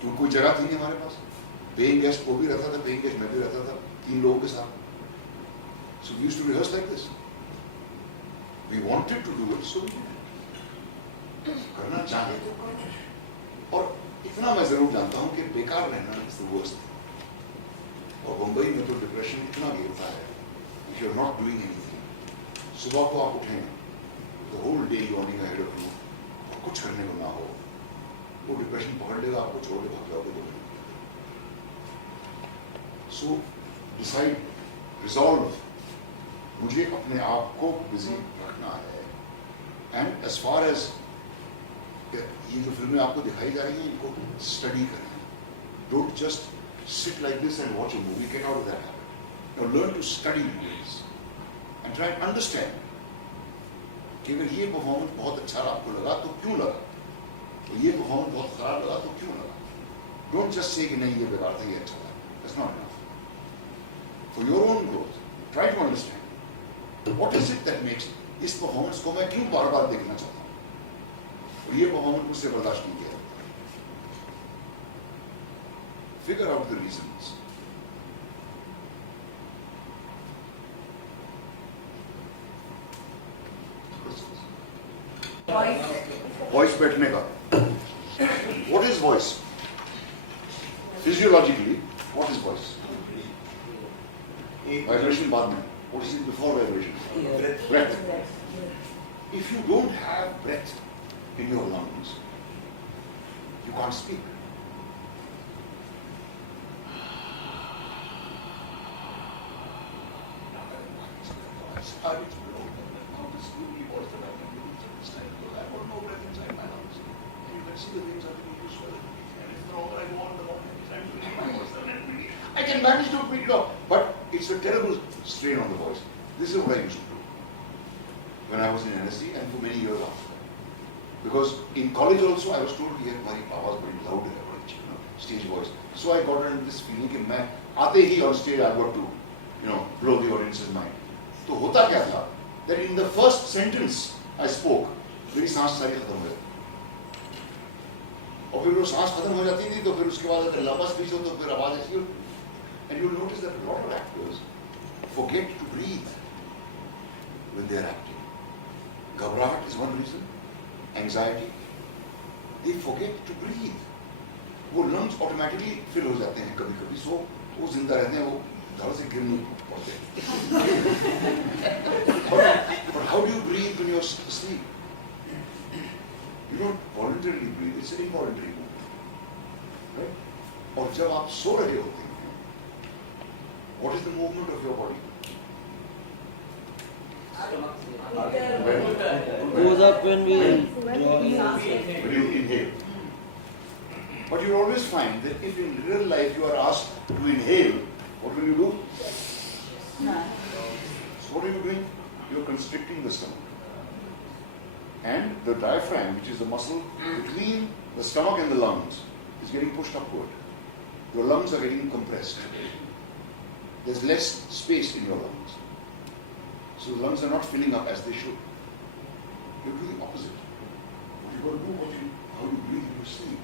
क्यों कोई जगह थी नहीं हमारे पास. पेइंग गेस्ट वो भी रहता था, पेइंग गेस्ट मैं भी रहता था, 3 लोगों के साथ. So we used to rehearse like this. We wanted to do it, so we did. करना चाहे तो करो. और इतना मैं जरूर जानता हूँ कि बेकार रहना is the worst. और बम्बई में तो डिप्रेशन इतना गिरता है if you're not doing anything. सुबह को आप उठें, the whole day yawning ahead of you, और कुछ करने को ना हो, वो डिप्रेशन पकड़ लेगा, आपको छोड़ के भाग जाओगे 2 मिनट. So decide, resolve. मुझे अपने आप को बिजी रखना है. एंड एज फार एज ये जो फिल्में आपको दिखाई जा रही हैं, इनको स्टडी करें. Don't just sit like this and watch a movie. Get out of that habit. Now learn to study movies and try to understand कि अगर ये परफॉर्मेंस बहुत अच्छा आपको लगा तो क्यों लगा, तो ये परफॉर्मेंस बहुत खराब लगा तो क्यों लगा. डोंट जस्ट से कि नहीं ये बेकार था, ये अच्छा था. That's not enough. For your own growth try to understand what is it that makes इस परफॉर्मेंस को मैं क्यों बार बार देखना चाहता हूँ, और ये परफॉर्मेंस मुझसे बर्दाश्त नहीं किया. figure out the reasons. Voice बैठने का. What is voice? Physiologically, what is voice? Vibration बाद में. What is it before vibration? Breath. If you don't have breath in your lungs, you can't speak. I can manage to pick it up, but it's a terrible strain on the voice. This is what I used to do when I was in NSD and for many years after. Because in college also I was told to hear my आवाज very loud है, stage voice. So I got into this feeling कि मैं आते ही on stage I've got to, blow the audience's mind. तो होता क्या था? That in the first sentence I spoke, मेरी सांस सारी खत्म हो जाती. और फिर वो सांस खत्म हो जाती थी तो फिर उसके बाद अगर लंबा स्पीच हो तो फिर आवाज ऐसी हो. And you'll notice that a lot of actors forget to breathe when they are acting. Ghabrahat is one reason. Anxiety. They forget to breathe. वो lungs automatically fill हो जाते हैं कभी-कभी, so वो जिंदा रहते हैं, वो धड़ से गिर नहीं पड़ते. But how do you breathe when you're asleep? You don't voluntarily breathe. It's an involuntary movement, right? और जब आप सो रहे होते हैं, what is the movement of your body? Goes up when we When you inhale. But you always find that if in real life you are asked to inhale, what will you do? So what are you doing? You are constricting the stomach. And the diaphragm, which is the muscle between the stomach and the lungs, is getting pushed upward. Your lungs are getting compressed. There's less space in your lungs. So the lungs are not filling up as they should. You do the opposite. You've got to do how you breathe when you sleep.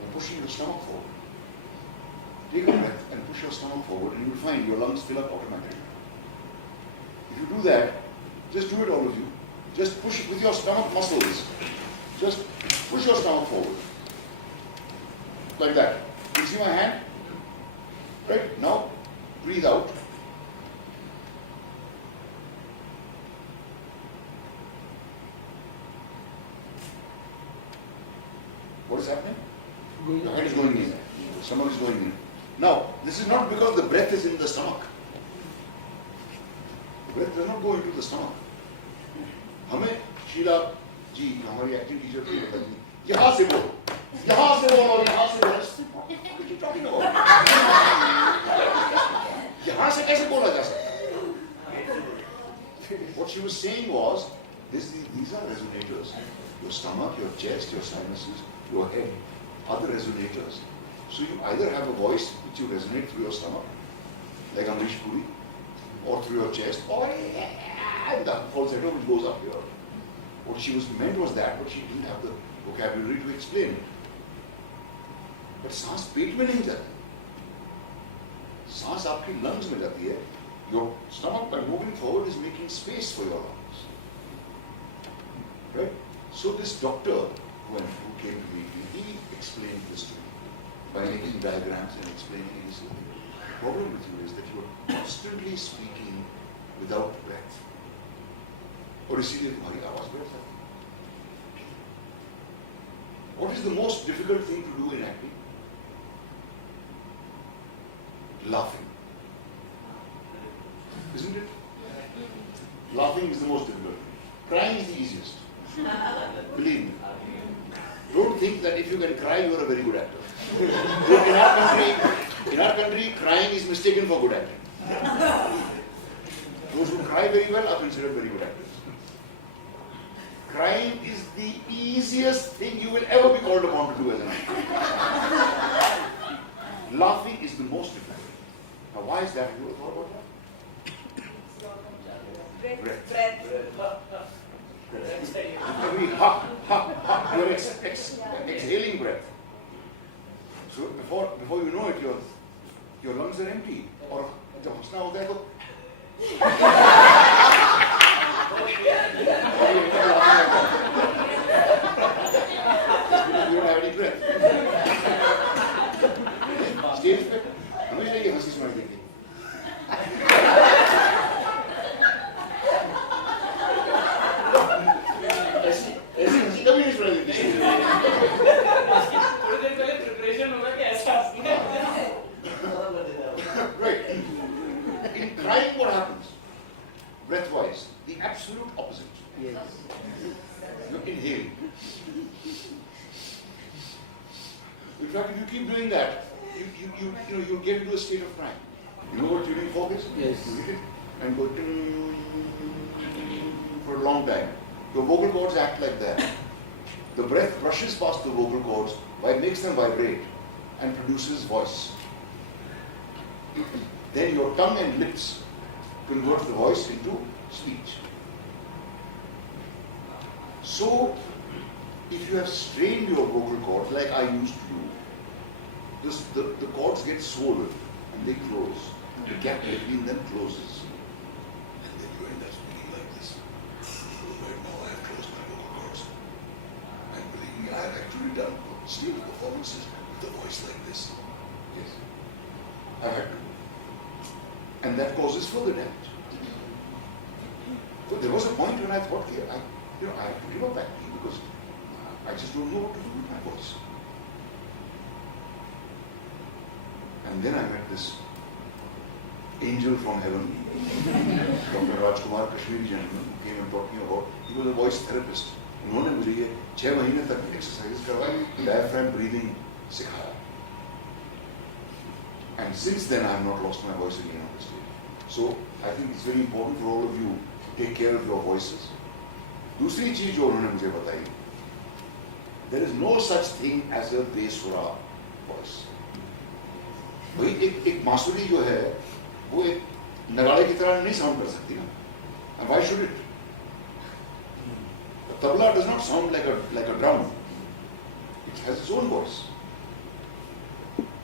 You're pushing your stomach forward. Take a breath and push your stomach forward and you'll find your lungs fill up automatically. If you do that, just do it all of you. Just push it with your stomach muscles. Just push your stomach forward. Like that. You see my hand? Right? Now, breathe out. What is happening? The head is going in. The stomach is going in. Now, this is not because the breath is in the stomach. The breath does not go into the stomach. हमें शीला जी हमारी acting teacher थी बताती यहाँ से बोलो और यहाँ से बोलो यहाँ से कैसे बोला जा सकता? What she was saying was these are resonators. Your stomach, your chest, your sinuses, your head are the resonators. So you either have a voice which you resonate through your stomach, like Amrish Puri, or through your chest, or the falsetto which goes up here. What she was meant was that, but she didn't have the vocabulary to explain it. But सांस पेट में नहीं जाती. सांस आपकी lungs में जाती है. Your stomach, by moving forward, is making space for your lungs. Right? So this doctor who came to meet me, he explained this to me by making diagrams and explaining it. He said, the problem with you is that you are constantly speaking without breath. और इसीलिए तुम्हारी आवाज बैठ जाती है. What is the most difficult thing to do in acting? Laughing. Isn't it? Laughing is the most difficult. Crying is the easiest. Believe me. Don't think that if you can cry, you are a very good actor. In our country, crying is mistaken for good acting. Those who cry very well are considered very good actors. Crying is the easiest thing you will ever be called upon to do as an actor. Laughing is the most difficult. Now, why is that? Have you ever thought about that? Breath. Every you're exhaling breath. So before you know it, your lungs are empty. और जब हंसना होता है तो you don't have any breath. Stage पे हमेशा ये हंसी सुनाई देती है. ऐसी हंसी कभी नहीं सुनाई देती. थोड़ी देर पहले प्रिपरेशन होगा कि ऐसा हंसना है. Right. In crying, what happens? Breath-wise, the absolute opposite. Yes. You inhale. In fact, if you keep doing that, you get into a state of crying. You know what tuning fork is? Yes. You hit it and go for a long time. Your vocal cords act like that. The breath brushes past the vocal cords, makes them vibrate, and produces voice. Then your tongue and lips convert the voice into speech. So, if you have strained your vocal cords like I used to do, the cords get swollen and they close. The gap between them closes. And then you end up speaking like this. Right now I have closed my vocal cords. And believe me, I have actually done stage performances with a voice like this. Yes. I had to. And that causes further damage. So there was a point when I thought, I have to give up acting because I just don't know what to do with my voice. And then I met this angel from heaven, Dr. Rajkumar, Kashmiri gentleman, who came and taught me about, he was a voice therapist. उन्होंने मुझे ये 6 महीने तक exercise करवाई, diaphragm breathing सिखाया. And since then I have not lost my voice again on the stage. So I think it's very important for all of you to take care of your voices. दूसरी चीज जो उन्होंने मुझे बताई, there is no such thing as a बेसुरा voice. वही एक बांसुरी जो है वो एक नगाड़े की तरह नहीं साउंड कर सकती ना. And why should it? The tabla does not sound like a drum. It has its own voice.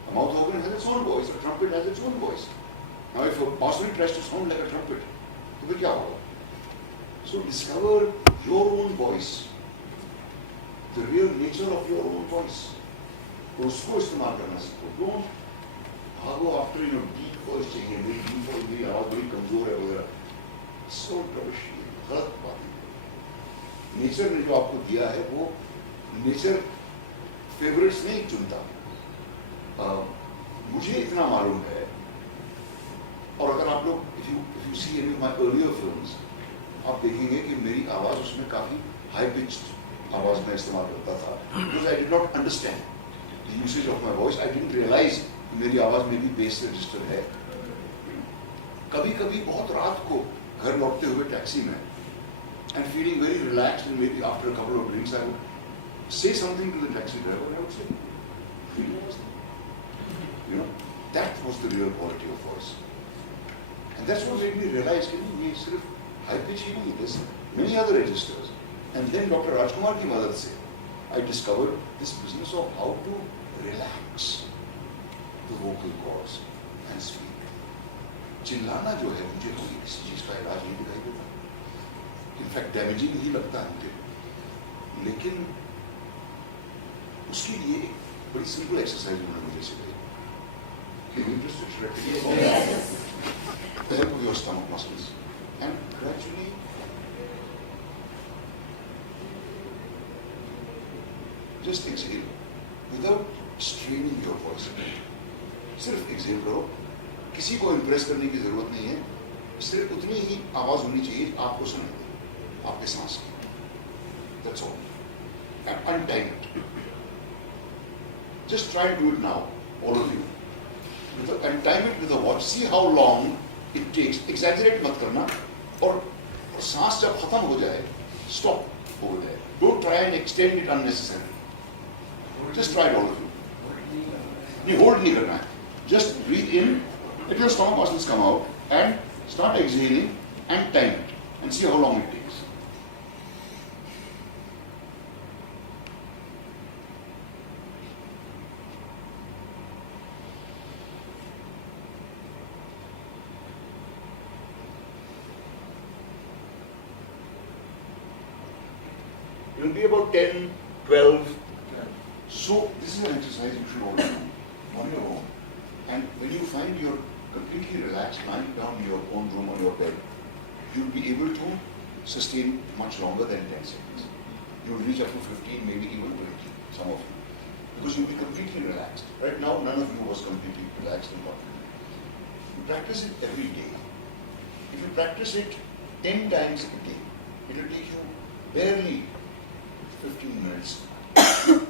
A mouth organ has its own voice. A trumpet has its own voice. Now, if a bansuri tries to sound like a trumpet, तो फिर क्या होगा? So discover your own voice, the real nature of your own voice. तो उसको इस्तेमाल करना सीखो. Don't भागो after deep voice चाहिए. मेरी deep voice, मेरी आवाज बड़ी कमजोर है वगैरह. So rubbish, गलत बात है. नेचर ने जो आपको दिया है वो नेचर फेवरेट्स नहीं चुनता. मुझे इतना मालूम है, और अगर आप लोग if you see any of my earlier films, आप देखेंगे कि मेरी आवाज उसमें काफी हाई पिच्ड आवाज में इस्तेमाल करता था, because I did not understand the usage of my voice. I didn't realize कि मेरी आवाज में भी बेस रजिस्टर है. कभी-कभी बहुत रात को घर लौटते हुए टैक्सी में and feeling very relaxed, and maybe after a couple of drinks I would say something to the taxi driver and I would say, that was the real quality of voice. And that's what made me realize that we sort of high pitch ही नहीं, there's many other registers. And then Dr. Rajkumar की मदद से I discovered this business of how to relax the vocal cords and speak. चिल्लाना जो है मुझे कोई किसी चीज का इलाज नहीं दिखाई देता. इनफैक्ट डैमेजिंग ही लगता है मुझे. लेकिन उसके लिए एक बड़ी सिंपल एक्सरसाइज उन्होंने मुझे सिखाई. The help of your stomach muscles, and gradually just exhale without straining your voice. सिर्फ exhale करो. किसी को impress करने की जरूरत नहीं है. सिर्फ उतनी ही आवाज होनी चाहिए आपको सुनाई दे, आपके सांस की. That's all. And untime it. Just try to do it now, all of you. And time it with a watch. See how long it takes. Exaggerate मत करना. और सांस जब खत्म हो जाए, stop over there. Don't try and extend it unnecessarily. Just try it, all of you. नहीं, hold नहीं करना है. Just breathe in. Let your stomach muscles come out and start exhaling and time it and see how long it takes. will be about 10, 12. So this is an exercise you should all do on your own. And when you find you're completely relaxed, lying down in your own room on your bed, you'll be able to sustain much longer than 10 seconds. You'll reach up to 15, maybe even 20, some of you. Because you'll be completely relaxed. Right now, none of you was completely relaxed and confident. You practice it every day. If you practice it 10 times a day, it will take you barely 15 minutes. The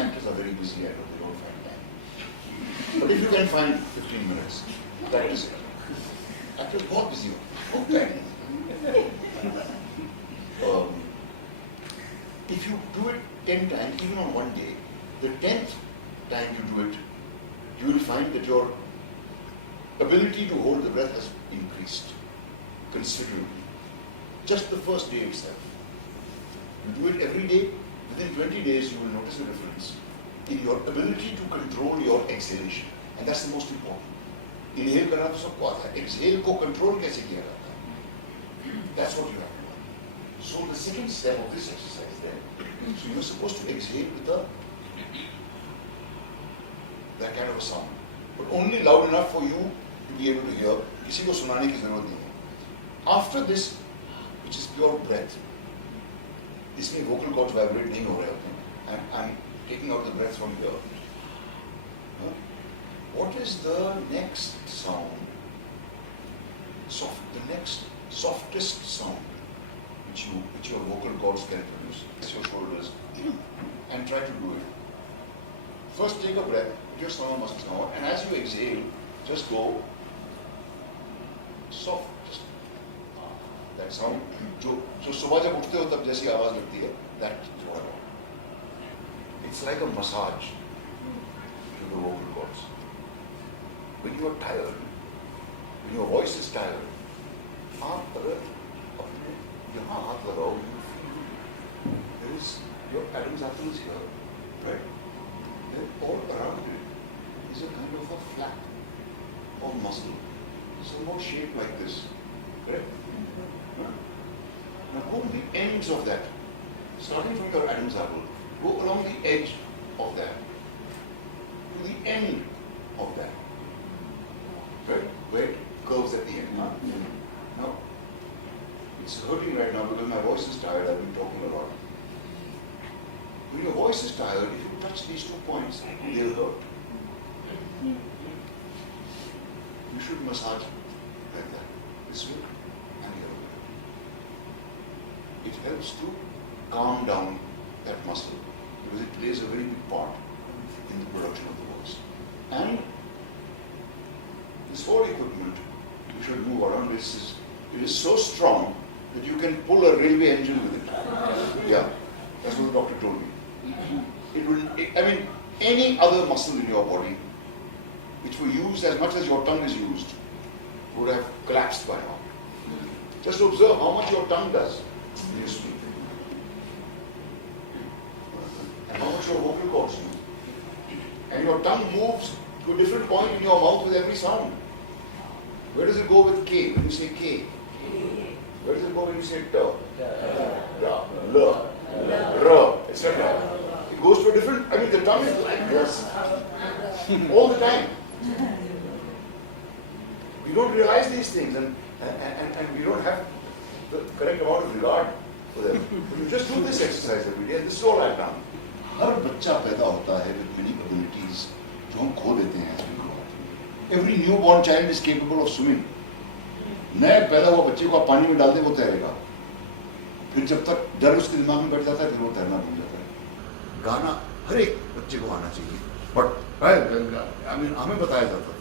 actors are very busy, I know they don't find time. But if you can find 15 minutes, practice it. Actors बहुत busy हो, बहुत time नहीं. If you do it 10 times, even on one day, the 10th time you do it, you will find that your ability to hold the breath has increased considerably. Just the first day itself. You do it every day, within 20 days you will notice a difference in your ability to control your exhalation. And that's the most important. Inhale करना तो सबको आता है. Exhale को control कैसे किया जाता है? That's what you have to do. So the second step of this exercise then, so you're supposed to exhale with that kind of a sound. But only loud enough for you to be able to hear. किसी को सुनाने की जरूरत नहीं है. After this, which is pure breath, इसमें vocal cords vibrate नहीं हो रहे होते हैं. I'm taking out the breath from here. What is the next sound? The next softest sound which your vocal cords can produce. Press your shoulders and try to do it. First, take a breath, put your stomach muscles down, and as you exhale, just go soft. Just that sound. जो सुबह जब उठते हो तब जैसी आवाज लगती है, that is what I want. It's like a massage to the vocal cords. When you are tired, when your voice is tired, आप अगर अपने यहाँ हाथ लगाओ, you feel there is your Adam's apple is here, right? Then all around it is a kind of a flap or muscle, somewhat shaped like this, correct? Now go to the ends of that, starting from your Adam's apple, go along the edge of that, to the end of that, right? Where it curves at the end. Now, it's hurting right now because my voice is tired, I've been talking a lot. When your voice is tired, if you touch these 2 points, they'll hurt. You should massage like that, this way and the other way. It helps to calm down that muscle because it plays a very big part in the production of the voice. And this whole equipment, you should move around, it is so strong that you can pull a railway engine with it. Yeah, that's what the doctor told me. Any other muscle in your body which were used as much as your tongue is used would have collapsed by now. Just observe how much your tongue does when you speak. And how much your vocal cords do. And your tongue moves to a different point in your mouth with every sound. Where does it go with K when you say K? Where does it go when you say T? Da, L, R, etc. It goes to a different, the tongue is like this all the time. We don't realize these things and we don't have the correct amount of regard for them. But you just do this exercise every day and this is all I've done. हर बच्चा पैदा होता है with many abilities जो हम खो देते हैं. Every newborn child is capable of swimming. नए पैदा हुआ बच्चे को आप पानी में डाल दें वो तैरेगा. फिर जब तक डर उसके दिमाग में बैठ जाता है फिर वो तैरना भूल जाता है. गाना हर एक बच्चे को आना चाहिए. बट हमें बताया जाता था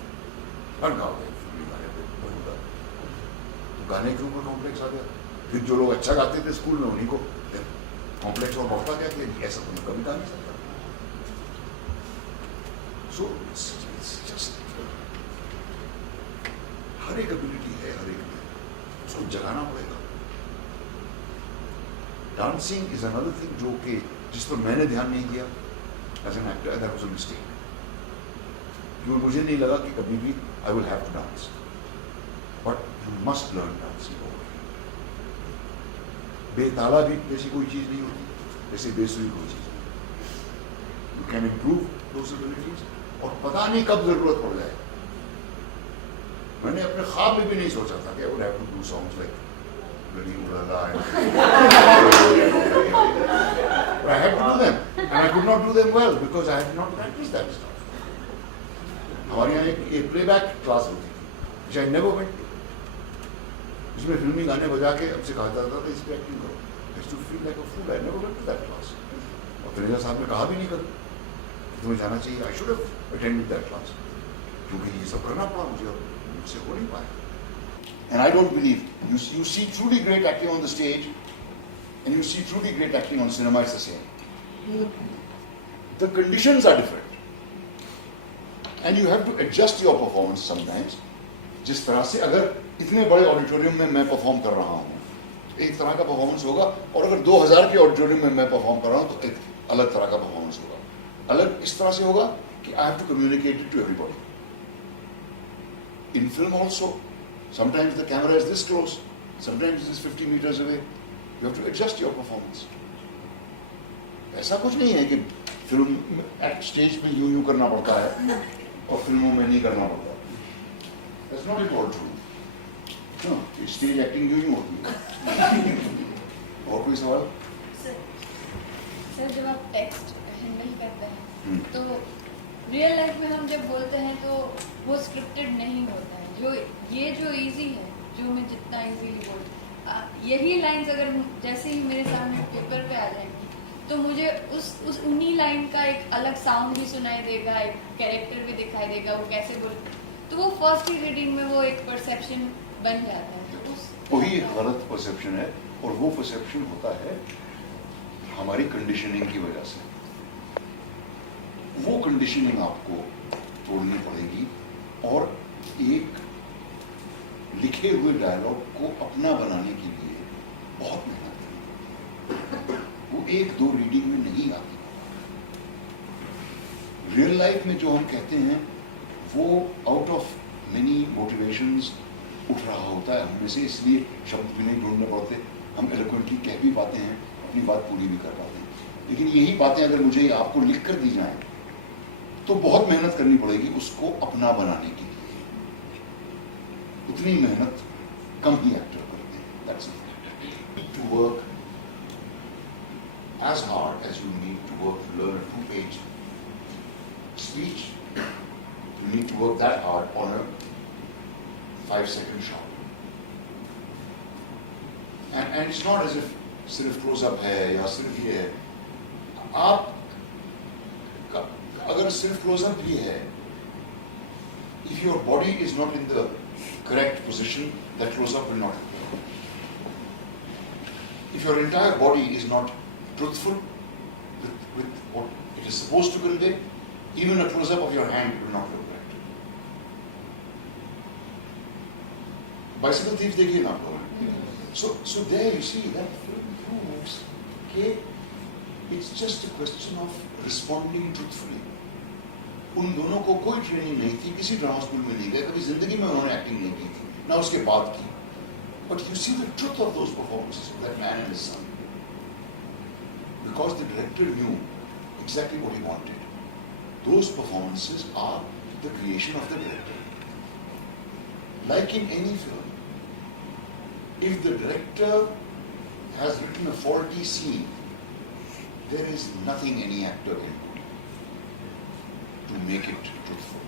हर गाँव में तो गाने के ऊपर कॉम्प्लेक्स आ गया. फिर जो लोग अच्छा गाते थे स्कूल में उन्हीं को कॉम्प्लेक्स और बढ़ता गया कि ऐसा तो मैं कभी गा नहीं सकता. सो इट्स जस्ट हर एक एबिलिटी है हर एक में उसको जगाना पड़ेगा. डांसिंग इज अनदर थिंग जो कि जिस पर मैंने ध्यान नहीं दिया as an actor. That was a mistake. क्योंकि मुझे नहीं लगा कि कभी भी I will have to dance. But you must learn dancing. बेताला भी जैसी कोई चीज नहीं होती. जैसे basic courses you can improve those abilities और पता नहीं कब जरूरत पड़ जाए. मैंने अपने ख्वाब में भी नहीं सोचा था कि I would have to do songs like Really ulala but I had to do them and I could not do them well because I had not practiced that stuff. हमारे यहाँ एक प्लेबैक क्लास होती थी which I never went to. उसमें फिल्मी गाने बजा के हमसे कहा जाता था इस पे एक्टिंग करो. I used to feel like a fool. I never went to that class. और तनेजा साहब ने कहा भी नहीं करो तुम्हें जाना चाहिए. I should have attended that class क्योंकि ये सब करना पड़ा मुझे और मुझसे हो नहीं पाया. And I don't believe you see truly great acting on the stage and you see truly great acting on cinema. It's the same. The conditions are different and you have to adjust your performance sometimes. जिस तरह से अगर इतने बड़े auditorium में मैं perform कर रहा हूँ एक तरह का परफॉर्मेंस होगा और अगर 2000 के ऑडिटोरियम में मैं परफॉर्म कर रहा हूँ तो एक अलग तरह का परफॉर्मेंस होगा. अलग इस तरह से होगा कि I have to communicate it to everybody. In film also. Sometimes the camera is this close, sometimes it is 50 meters away. You have to adjust your performance. ऐसा कुछ नहीं है कि फिल्म स्टेज पे यूं करना पड़ता है और फिल्मों में नहीं करना पड़ता. That's not at all true. No, stage acting यूं होती है. और कोई सवाल? सर जब आप टेक्स्ट हैंडल करते हैं तो रियल लाइफ में हम जब बोलते हैं तो वो स्क्रिप्टेड नहीं होता है. जो इजी है जो मैं जितना इजीली बोल यही लाइंस अगर जैसे ही मेरे सामने पेपर पे आ जाएंगी तो मुझे उस उन्हीं लाइन का एक अलग साउंड भी सुनाई देगा, एक कैरेक्टर भी दिखाई देगा, वो कैसे बोल तो वो फर्स्ट ही रीडिंग में वो एक परसेप्शन बन जाता है. तो वही गलत परसेप्शन है और वो परसेप्शन होता है हमारी कंडीशनिंग की वजह से. वो कंडीशनिंग आपको तोड़नी पड़ेगी और एक लिखे हुए डायलॉग को अपना बनाने के लिए बहुत मेहनत करनी. वो एक दो रीडिंग में नहीं आती. रियल लाइफ में जो हम कहते हैं वो आउट ऑफ मेनी मोटिवेशंस उठ रहा होता है हम में से. इसलिए शब्द भी नहीं ढूंढने पड़ते. हम एलोक्वेंटली कह भी पाते हैं, अपनी बात पूरी भी कर पाते हैं. लेकिन यही बातें अगर मुझे आपको लिख कर दी जाए तो बहुत मेहनत करनी पड़ेगी उसको अपना बनाने की. उतनी मेहनत कम ही एक्टर करते हैं. That's it. To work as hard as you need to work to learn a 2-page speech, you need to work that hard on a 5-second shot. And it's not as if सिर्फ close-up है या सिर्फ ये है. आप अगर सिर्फ close-up भी है, if your body is not in the correct position, that close-up will not appear. If your entire body is not truthful with what it is supposed to convey, even a close-up of your hand will not look right. Bicycle Thieves देखिए ना आप लोग. So there you see that film proves that it's just a question of responding truthfully. उन दोनों को कोई training नहीं थी, किसी ड्रामा स्कूल में नहीं गए, कभी जिंदगी में उन्होंने एक्टिंग नहीं की थी, ना उसके बाद की. But you see the truth of those performances of that man and his son because the director knew exactly what he wanted. Those performances are the creation of the director. Like in any film, if the director has written a faulty scene, there is nothing any actor can do to make it truthful.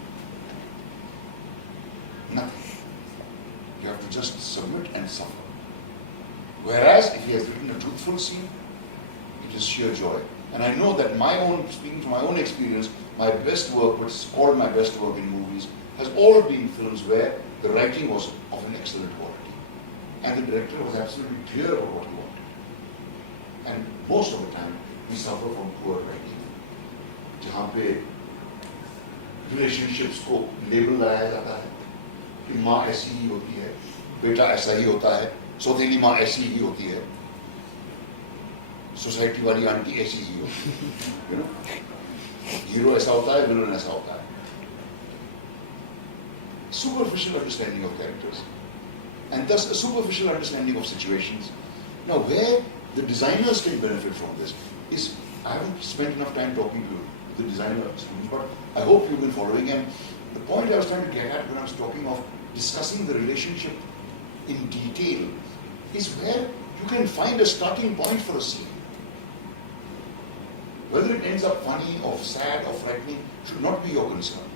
Nothing. You have to just submit and suffer. Whereas if he has written a truthful scene, it is sheer joy. And I know that speaking to my own experience, my best work, what's called my best work in movies, has all been films where the writing was of an excellent quality. And the director was absolutely clear about what he wanted. And most of the time, we suffer from poor writing. जहाँ पे relationships को label लगाया जाता है कि माँ ऐसी ही होती है, बेटा ऐसा ही होता है, सौतेली माँ ऐसी ही होती है, सोसाइटी वाली आंटी ऐसी ही होती है, you know? हीरो ऐसा होता है, विलन ऐसा होता है. Superficial understanding of characters and thus a superficial understanding of situations. Now where the designers can benefit from this. I haven't spent enough time talking to the designer students, but I hope you've been following. And the point I was trying to get at when I was talking of discussing the relationship in detail is where you can find a starting point for a scene. Whether it ends up funny or sad or frightening should not be your concern.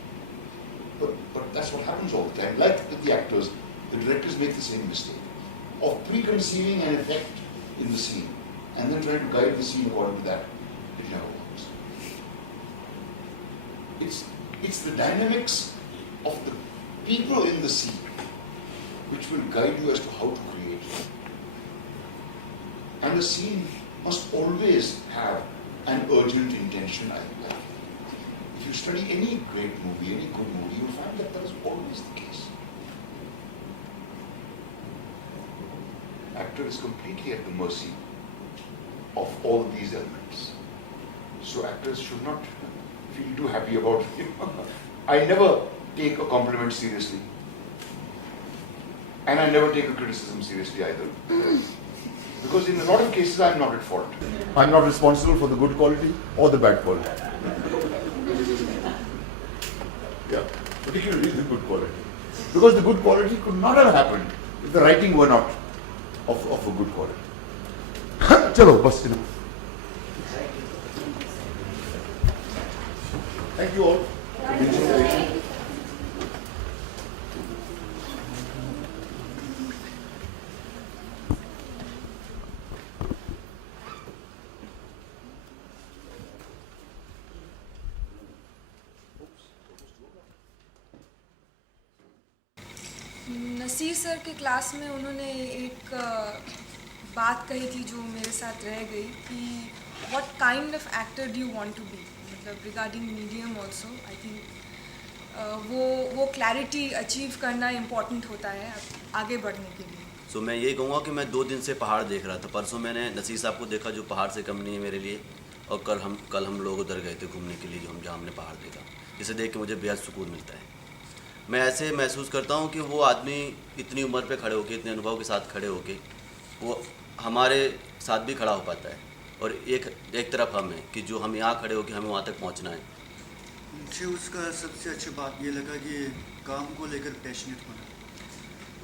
But that's what happens all the time. Like with the actors, the directors make the same mistake of preconceiving an effect in the scene and then trying to guide the scene according to that. It never works. It's the dynamics of the people in the scene which will guide you as to how to create it. And the scene must always have an urgent intention, I think. If you study any great movie, any good movie, you'll find that is always the case. Actor is completely at the mercy of all these elements. So actors should not feel too happy about it. I never take a compliment seriously. And I never take a criticism seriously either. Because in a lot of cases, I'm not at fault. I'm not responsible for the good quality or the bad quality. Yeah, particularly the good quality. Because the good quality could not have happened if the writing were not of a good quality. Chalo, bas enough. Thank you all. Naseer sir के class में उन्होंने एक बात कही थी जो मेरे साथ रह गई कि what kind of actor do you want to be, मतलब regarding medium also I think वो क्लैरिटी अचीव करना इम्पॉर्टेंट होता है आगे बढ़ने के लिए। सो मैं यही कहूँगा कि मैं 2 दिन से पहाड़ देख रहा था। परसों मैंने नसीर साहब को देखा जो पहाड़ से कम नहीं है मेरे लिए, और कल हम लोग उधर गए थे घूमने के लिए जहाँ हमने पहाड़ देखा, जिसे देख के मुझे बेहद सुकून मिलता है। मैं ऐसे महसूस करता हूँ कि वो आदमी इतनी उम्र पे खड़े होके, इतने अनुभव के साथ खड़े होके वो हमारे साथ भी खड़ा हो पाता है, और एक तरफ हम हैं कि जो हम यहाँ खड़े होके हमें वहाँ तक पहुँचना है। मुझे उसका सबसे अच्छी बात ये लगा कि काम को लेकर पैशनेट होना।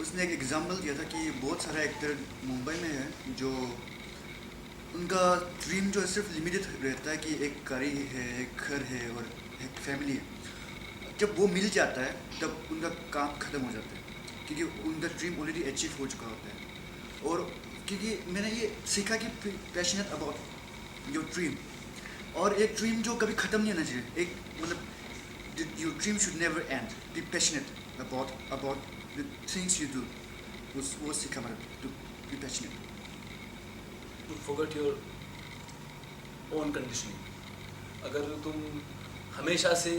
उसने एक एग्जांपल दिया था कि बहुत सारे एक्टर मुंबई में है जो उनका ड्रीम जो सिर्फ लिमिटेड रहता है कि एक गाड़ी है, एक घर है और एक फैमिली है। जब वो मिल जाता है तब उनका काम ख़त्म हो जाता है, क्योंकि उनका ड्रीम ऑलरेडी अचीव हो चुका होता है। और क्योंकि मैंने ये सीखा कि पैशनेट अबाउट योर ड्रीम, और एक ड्रीम जो कभी ख़त्म नहीं होना चाहिए। एक मतलब your dream should never end. Be passionate about the things you do. वो सीखा मैंने, to be passionate, to forget your own conditioning. अगर तुम हमेशा से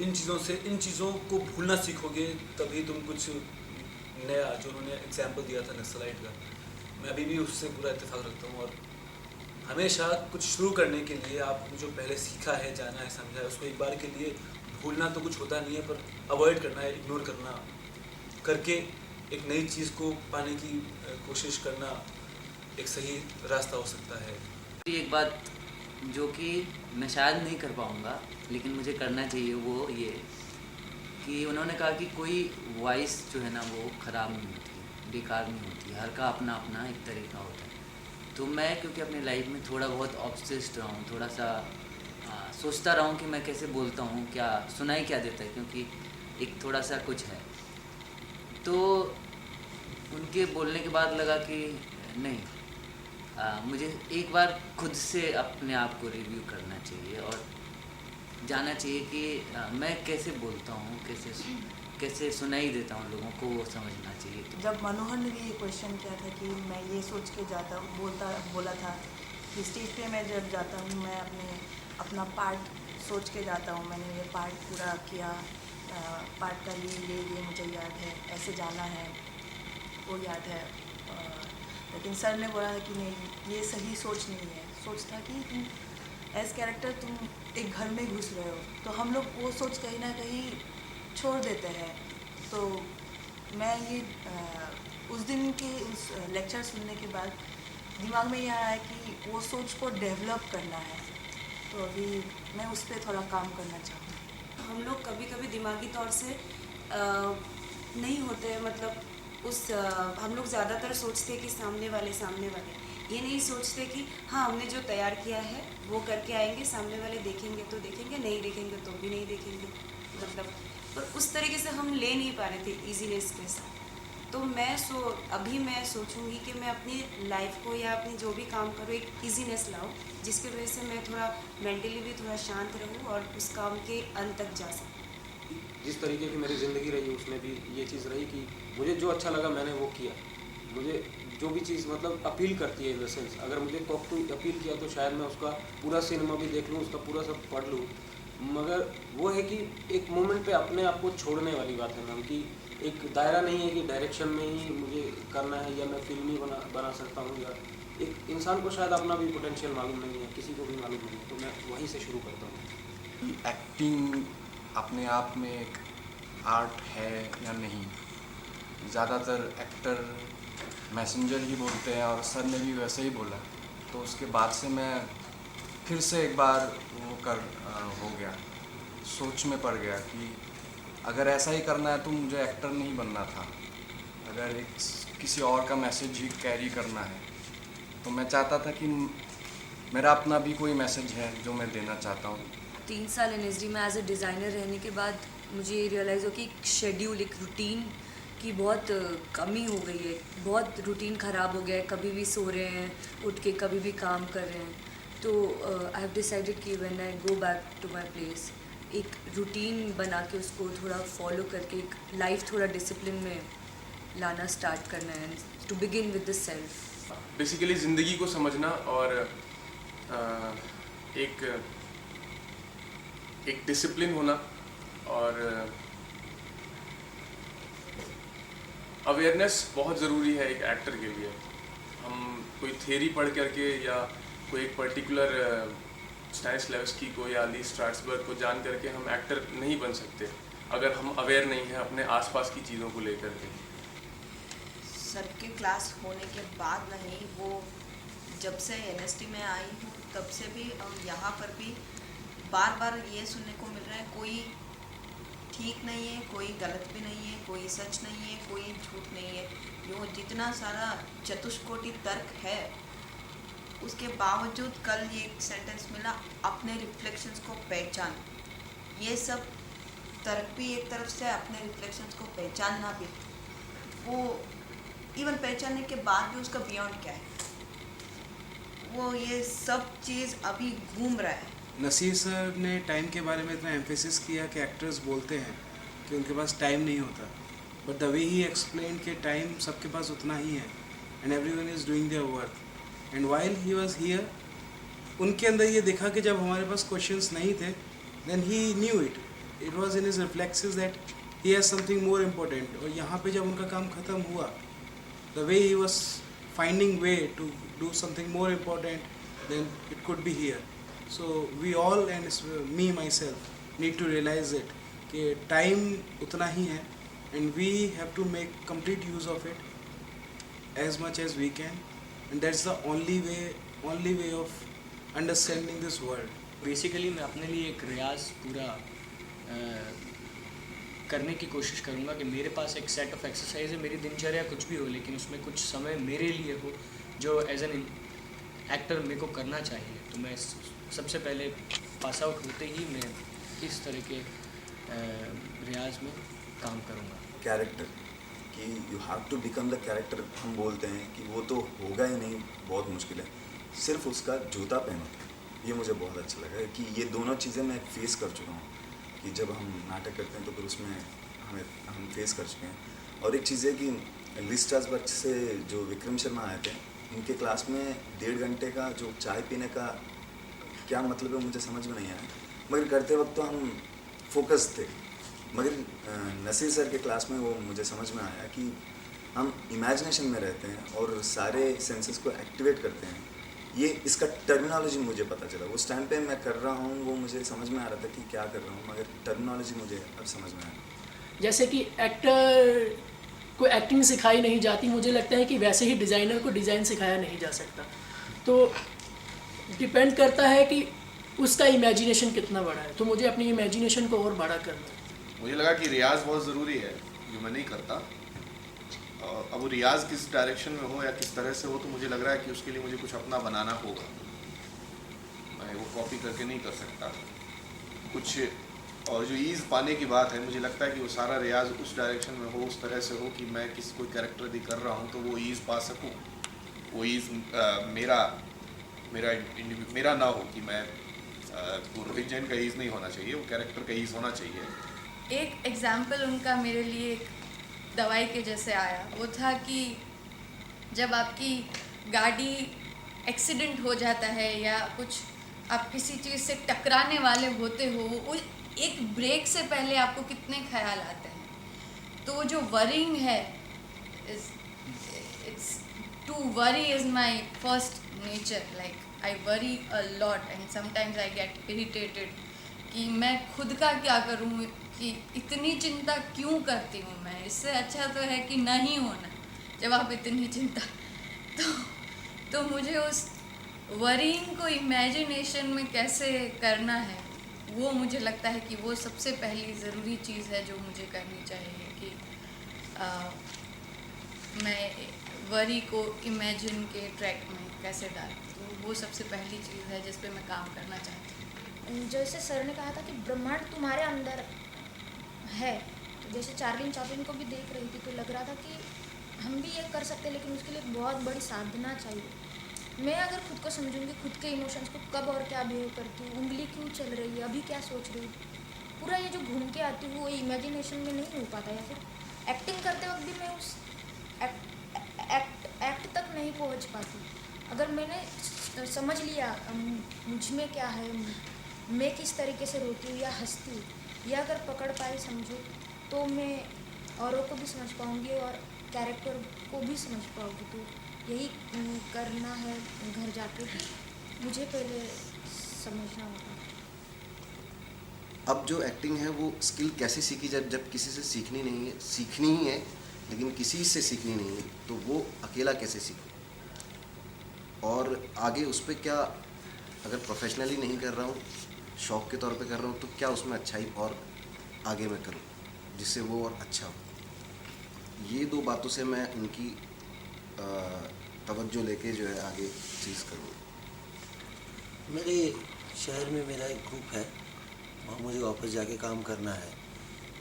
इन चीज़ों को भूलना सीखोगे तभी तुम कुछ नया, जो उन्होंने एग्जाम्पल दिया था नक्सलाइट का, मैं अभी भी उससे पूरा इत्तेफाक रखता हूँ। और हमेशा कुछ शुरू करने के लिए आपने जो पहले सीखा है, जाना है, समझा है, उसको एक बार के लिए भूलना तो कुछ होता नहीं है, पर अवॉइड करना है, इग्नोर करना करके एक नई चीज़ को पाने की कोशिश करना एक सही रास्ता हो सकता है। एक बात जो कि मैं शायद नहीं कर पाऊँगा लेकिन मुझे करना चाहिए, वो ये कि उन्होंने कहा कि कोई वॉइस जो है ना वो ख़राब नहीं होती, बेकार नहीं होती, हर का अपना अपना एक तरीका होता है। तो मैं क्योंकि अपनी लाइफ में थोड़ा बहुत ऑब्सेस्ड रहा हूँ, थोड़ा सा सोचता रहा हूँ कि मैं कैसे बोलता हूँ, क्या सुनाई क्या देता है, क्योंकि एक थोड़ा सा कुछ है। तो उनके बोलने के बाद लगा कि नहीं, मुझे एक बार खुद से अपने आप को रिव्यू करना चाहिए और जानना चाहिए कि मैं कैसे बोलता हूँ, कैसे सुनाई देता हूँ लोगों को, वो समझना चाहिए। तो जब मनोहर ने भी ये क्वेश्चन किया था कि मैं ये सोच के बोला था कि स्टेज पे मैं जब जाता हूँ मैं अपना पार्ट सोच के जाता हूँ, मैंने ये पार्ट पूरा किया, पार्ट का ये मुझे याद है, ऐसे जाना है, वो याद है। लेकिन सर ने बोला कि नहीं, ये सही सोच नहीं है। सोच था कि तुम एज कैरेक्टर तुम एक घर में घुस रहे हो, तो हम लोग वो सोच कहीं ना कहीं छोड़ देते हैं। तो मैं ये उस दिन के उस लेक्चर सुनने के बाद दिमाग में ये आया है कि वो सोच को डेवलप करना है, तो अभी मैं उस पर थोड़ा काम करना चाहूँगी। हम लोग कभी कभी दिमागी तौर से नहीं होते, मतलब हम लोग ज़्यादातर सोचते हैं कि सामने वाले ये नहीं सोचते कि हाँ हमने जो तैयार किया है वो करके आएंगे, सामने वाले देखेंगे तो देखेंगे, नहीं देखेंगे तो भी नहीं देखेंगे, मतलब पर उस तरीके से हम ले नहीं पा रहे थे ईजीनेस के साथ। तो अभी मैं सोचूंगी कि मैं अपनी लाइफ को या अपनी जो भी काम करूँ एक ईजीनेस लाऊं, जिसकी वजह से मैं थोड़ा मेंटली भी थोड़ा शांत रहूं और उस काम के अंत तक जा सकूं। जिस तरीके की मेरी ज़िंदगी रही उसमें भी ये चीज़ रही कि मुझे जो अच्छा लगा मैंने वो किया। मुझे जो भी चीज़ मतलब अपील करती है, इन द सेंस अगर मुझे कॉकटू अपील किया तो शायद मैं उसका पूरा सिनेमा भी देख लूँ, उसका पूरा सब पढ़ लूँ, मगर वो है कि एक मोमेंट पे अपने आप को छोड़ने वाली बात है मैम, कि एक दायरा नहीं है कि डायरेक्शन में ही मुझे करना है या मैं फिल्म ही बना सकता हूँ, या एक इंसान को शायद अपना भी पोटेंशियल मालूम नहीं है, किसी को भी मालूम नहीं है, तो मैं वहीं से शुरू करता हूँ। एक्टिंग अपने आप में एक आर्ट है या नहीं, ज़्यादातर एक्टर मैसेंजर ही बोलते हैं और सर ने भी वैसे ही बोला, तो उसके बाद से मैं फिर से एक बार वो हो गया, सोच में पड़ गया कि अगर ऐसा ही करना है तो मुझे एक्टर नहीं बनना था, अगर किसी और का मैसेज ही कैरी करना है, तो मैं चाहता था कि मेरा अपना भी कोई मैसेज है जो मैं देना चाहता हूँ। 3 साल NSD में एज ए डिज़ाइनर रहने के बाद मुझे ये रियलाइज़ हो कि एक शेड्यूल, एक रूटीन की बहुत कमी हो गई है, बहुत रूटीन ख़राब हो गया है, कभी भी सो रहे हैं उठ के, कभी भी काम कर रहे हैं। तो आई हैव डिसाइडेड कि when I go back to my place, एक रूटीन बना के उसको थोड़ा फॉलो करके एक लाइफ थोड़ा डिसिप्लिन में लाना स्टार्ट करना है, to begin with the self. Basically ज़िंदगी को समझना और एक डिसिप्लिन होना और अवेयरनेस बहुत ज़रूरी है एक एक्टर के लिए। हम कोई थ्योरी पढ़ करके या कोई एक पर्टिकुलर स्टैनिस्लैवस्की को या ली स्ट्रासबर्ग को जान करके हम एक्टर नहीं बन सकते अगर हम अवेयर नहीं हैं अपने आसपास की चीज़ों को लेकर के। सर के क्लास होने के बाद नहीं, वो जब से NSD में आई हूँ तब से भी यहाँ पर भी बार बार ये सुनने को मिल रहा है, कोई ठीक नहीं है, कोई गलत भी नहीं है, कोई सच नहीं है, कोई झूठ नहीं है। यो जितना सारा चतुष्कोटि तर्क है उसके बावजूद कल ये एक सेंटेंस मिला, अपने रिफ्लेक्शंस को पहचान। ये सब तर्क भी एक तरफ से, अपने रिफ्लेक्शंस को पहचानना भी, वो इवन पहचानने के बाद भी उसका बियॉन्ड क्या है, वो ये सब चीज़ अभी घूम रहा है। नसीर सर ने टाइम के बारे में इतना एम्फेसिस किया कि एक्टर्स बोलते हैं कि उनके पास टाइम नहीं होता, but the way he explain कि टाइम सबके पास उतना ही है and everyone is doing their work. And while he was here, उनके अंदर ये देखा कि जब हमारे पास क्वेश्चंस नहीं थे, then he knew it was in his reflexes that he has something more important. और यहाँ पे जब उनका काम ख़त्म हुआ, the way he was finding way to do something more important, then it could be here. So we all and me myself need to realize it कि time उतना ही है and we have to make complete use of it as much as we can, and that's the only way of understanding this world. Basically मैं अपने लिए एक रियाज पूरा करने की कोशिश करूँगा कि मेरे पास एक सेट ऑफ एक्सरसाइज है, मेरी दिनचर्या कुछ भी हो लेकिन उसमें कुछ समय मेरे लिए हो जो एज एन एक्टर मेरे को करना चाहिए। तो मैं सबसे पहले पास आउट होते ही मैं इस तरह के रियाज में काम करूँगा। कैरेक्टर कि you have to become the character, हम बोलते हैं कि वो तो होगा ही नहीं, बहुत मुश्किल है, सिर्फ उसका जूता पहनो। ये मुझे बहुत अच्छा लगा कि ये दोनों चीज़ें मैं फेस कर चुका हूँ कि जब हम नाटक करते हैं तो फिर उसमें हम फेस कर चुके हैं। और एक चीज़ है कि ली स्ट्रासबर्ग से जो विक्रम शर्मा आए थे, उनके क्लास में 1.5 घंटे का जो चाय पीने का क्या मतलब है मुझे समझ में नहीं आया, मगर करते वक्त तो हम फोकस थे। मगर नसीर सर के क्लास में वो मुझे समझ में आया कि हम इमेजिनेशन में रहते हैं और सारे सेंसेस को एक्टिवेट करते हैं। ये इसका टर्मिनोलॉजी मुझे पता चला, उस टाइम पे मैं कर रहा हूँ वो मुझे समझ में आ रहा था कि क्या कर रहा हूँ, मगर टर्मिनोलॉजी मुझे अब समझ में आया। जैसे कि एक्टर कोई एक्टिंग सिखाई नहीं जाती, मुझे लगता है कि वैसे ही डिज़ाइनर को डिज़ाइन सिखाया नहीं जा सकता। तो डिपेंड करता है कि उसका इमेजिनेशन कितना बड़ा है, तो मुझे अपनी इमेजिनेशन को और बड़ा करना है। मुझे लगा कि रियाज़ बहुत ज़रूरी है, जो मैं नहीं करता। अब वो रियाज़ किस डायरेक्शन में हो या किस तरह से हो, तो मुझे लग रहा है कि उसके लिए मुझे कुछ अपना बनाना होगा। मैं वो कॉपी करके नहीं कर सकता कुछ। और जो ईज़ पाने की बात है, मुझे लगता है कि वो सारा रियाज़ उस डायरेक्शन में हो, उस तरह से हो कि मैं कोई कैरेक्टर यदि कर रहा हूँ तो वो ईज़ पा सकूँ। वो ईज़ मेरा ना हो कि मैं वो रोहित जैन का ईज़ नहीं होना चाहिए, वो कैरेक्टर का ईज़ होना चाहिए। एक एग्जाम्पल उनका मेरे लिए एक दवाई के जैसे आया, वो था कि जब आपकी गाड़ी एक्सीडेंट हो जाता है या कुछ आप किसी चीज़ से टकराने वाले होते हो, वो एक ब्रेक से पहले आपको कितने ख्याल आते हैं। तो वो जो वरिंग है, it's to worry is my first nature. Like I worry a lot and sometimes I get irritated कि मैं खुद का क्या करूँ, कि इतनी चिंता क्यों करती हूँ मैं। इससे अच्छा तो है कि नहीं होना जब आप इतनी चिंता। तो मुझे उस वरीइंग को इमेजिनेशन में कैसे करना है, वो मुझे लगता है कि वो सबसे पहली ज़रूरी चीज़ है जो मुझे करनी चाहिए, कि मैं वरी को इमेजिन के ट्रैक में कैसे डालूं। तो वो सबसे पहली चीज़ है जिस पे मैं काम करना चाहती हूँ। जैसे सर ने कहा था कि ब्रह्मांड तुम्हारे अंदर है, तो जैसे चार्लिन चैपलिन को भी देख रही थी तो लग रहा था कि हम भी ये कर सकते हैं, लेकिन उसके लिए बहुत बड़ी साधना चाहिए। मैं अगर खुद को समझूंगी, खुद के इमोशंस को कब और क्या बिहेव करती हूँ, उंगली क्यों चल रही है, अभी क्या सोच रही हूँ, पूरा ये जो घूम के आती हूँ वो इमेजिनेशन में नहीं हो पाता। या फिर एक्टिंग करते वक्त भी मैं उस एक्ट तक नहीं पहुँच पाती। अगर मैंने समझ लिया मुझ में क्या है, मैं किस तरीके से रोती हूँ या हंसती हूँ, या अगर पकड़ पाई समझो, तो मैं औरों को भी समझ पाऊँगी और कैरेक्टर को भी समझ पाऊँगी। तो यही करना है घर जाके कि मुझे पहले समझना होगा। अब जो एक्टिंग है वो स्किल कैसे सीखी जाए, जब किसी से सीखनी नहीं है, सीखनी ही है लेकिन किसी से सीखनी नहीं है, तो वो अकेला कैसे सीखूं, और आगे उस पर क्या, अगर प्रोफेशनली नहीं कर रहा हूँ, शौक़ के तौर पे कर रहा हूँ, तो क्या उसमें अच्छाई और आगे मैं करूँ जिससे वो और अच्छा हो। ये दो बातों से मैं उनकी तवज्जो लेके जो है आगे चीज़ करूँ। मेरे शहर में मेरा एक ग्रुप है, वहाँ मुझे वापस जाके काम करना है।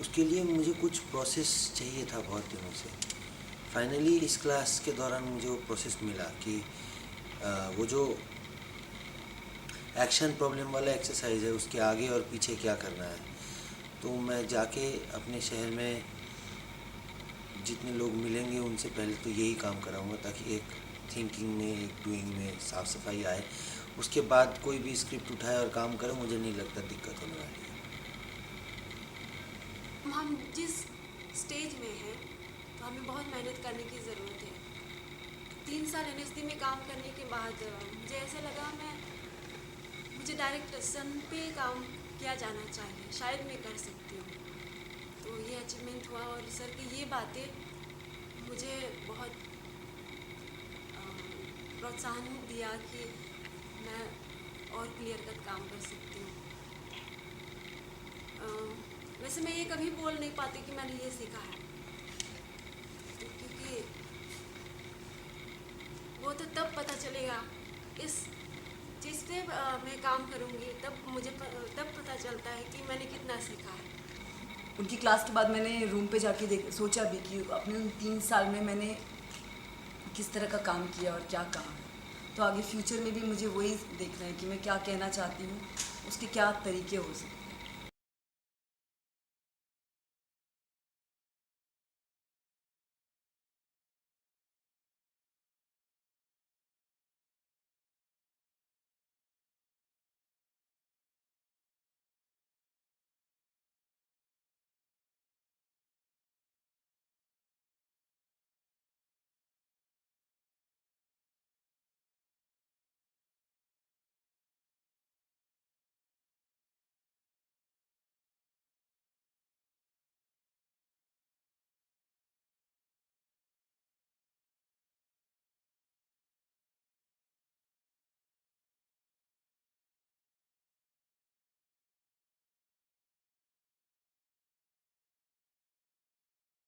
उसके लिए मुझे कुछ प्रोसेस चाहिए था बहुत दिनों से। फाइनली इस क्लास के दौरान मुझे वो प्रोसेस मिला कि वो जो एक्शन प्रॉब्लम वाला एक्सरसाइज है उसके आगे और पीछे क्या करना है। तो मैं जाके अपने शहर में जितने लोग मिलेंगे उनसे पहले तो यही काम कराऊंगा, ताकि एक थिंकिंग में, एक डूइंग में साफ़ सफाई आए। उसके बाद कोई भी स्क्रिप्ट उठाए और काम करे, मुझे नहीं लगता दिक्कत होने वाली है। हम जिस स्टेज में हैं तो हमें बहुत मेहनत करने की ज़रूरत है। 3 साल NSD में काम करने के बाद मुझे ऐसा लगा मुझे डायरेक्शन पे काम किया जाना चाहिए, शायद मैं कर सकती हूँ। तो ये अचीवमेंट हुआ और सर की ये बातें मुझे बहुत प्रोत्साहन दिया कि मैं और क्लियर कट काम कर सकती हूँ। वैसे मैं ये कभी बोल नहीं पाती कि मैंने ये सीखा है, क्योंकि वो तो तब पता चलेगा, इस चीज़ पे मैं काम करूँगी तब पता चलता है कि मैंने कितना सीखा है। उनकी क्लास के बाद मैंने रूम पे जाके सोचा भी कि अपने उन 3 साल में मैंने किस तरह का काम किया और क्या कहा। तो आगे फ्यूचर में भी मुझे वही देखना है कि मैं क्या कहना चाहती हूँ, उसके क्या तरीके हो सकते हैं।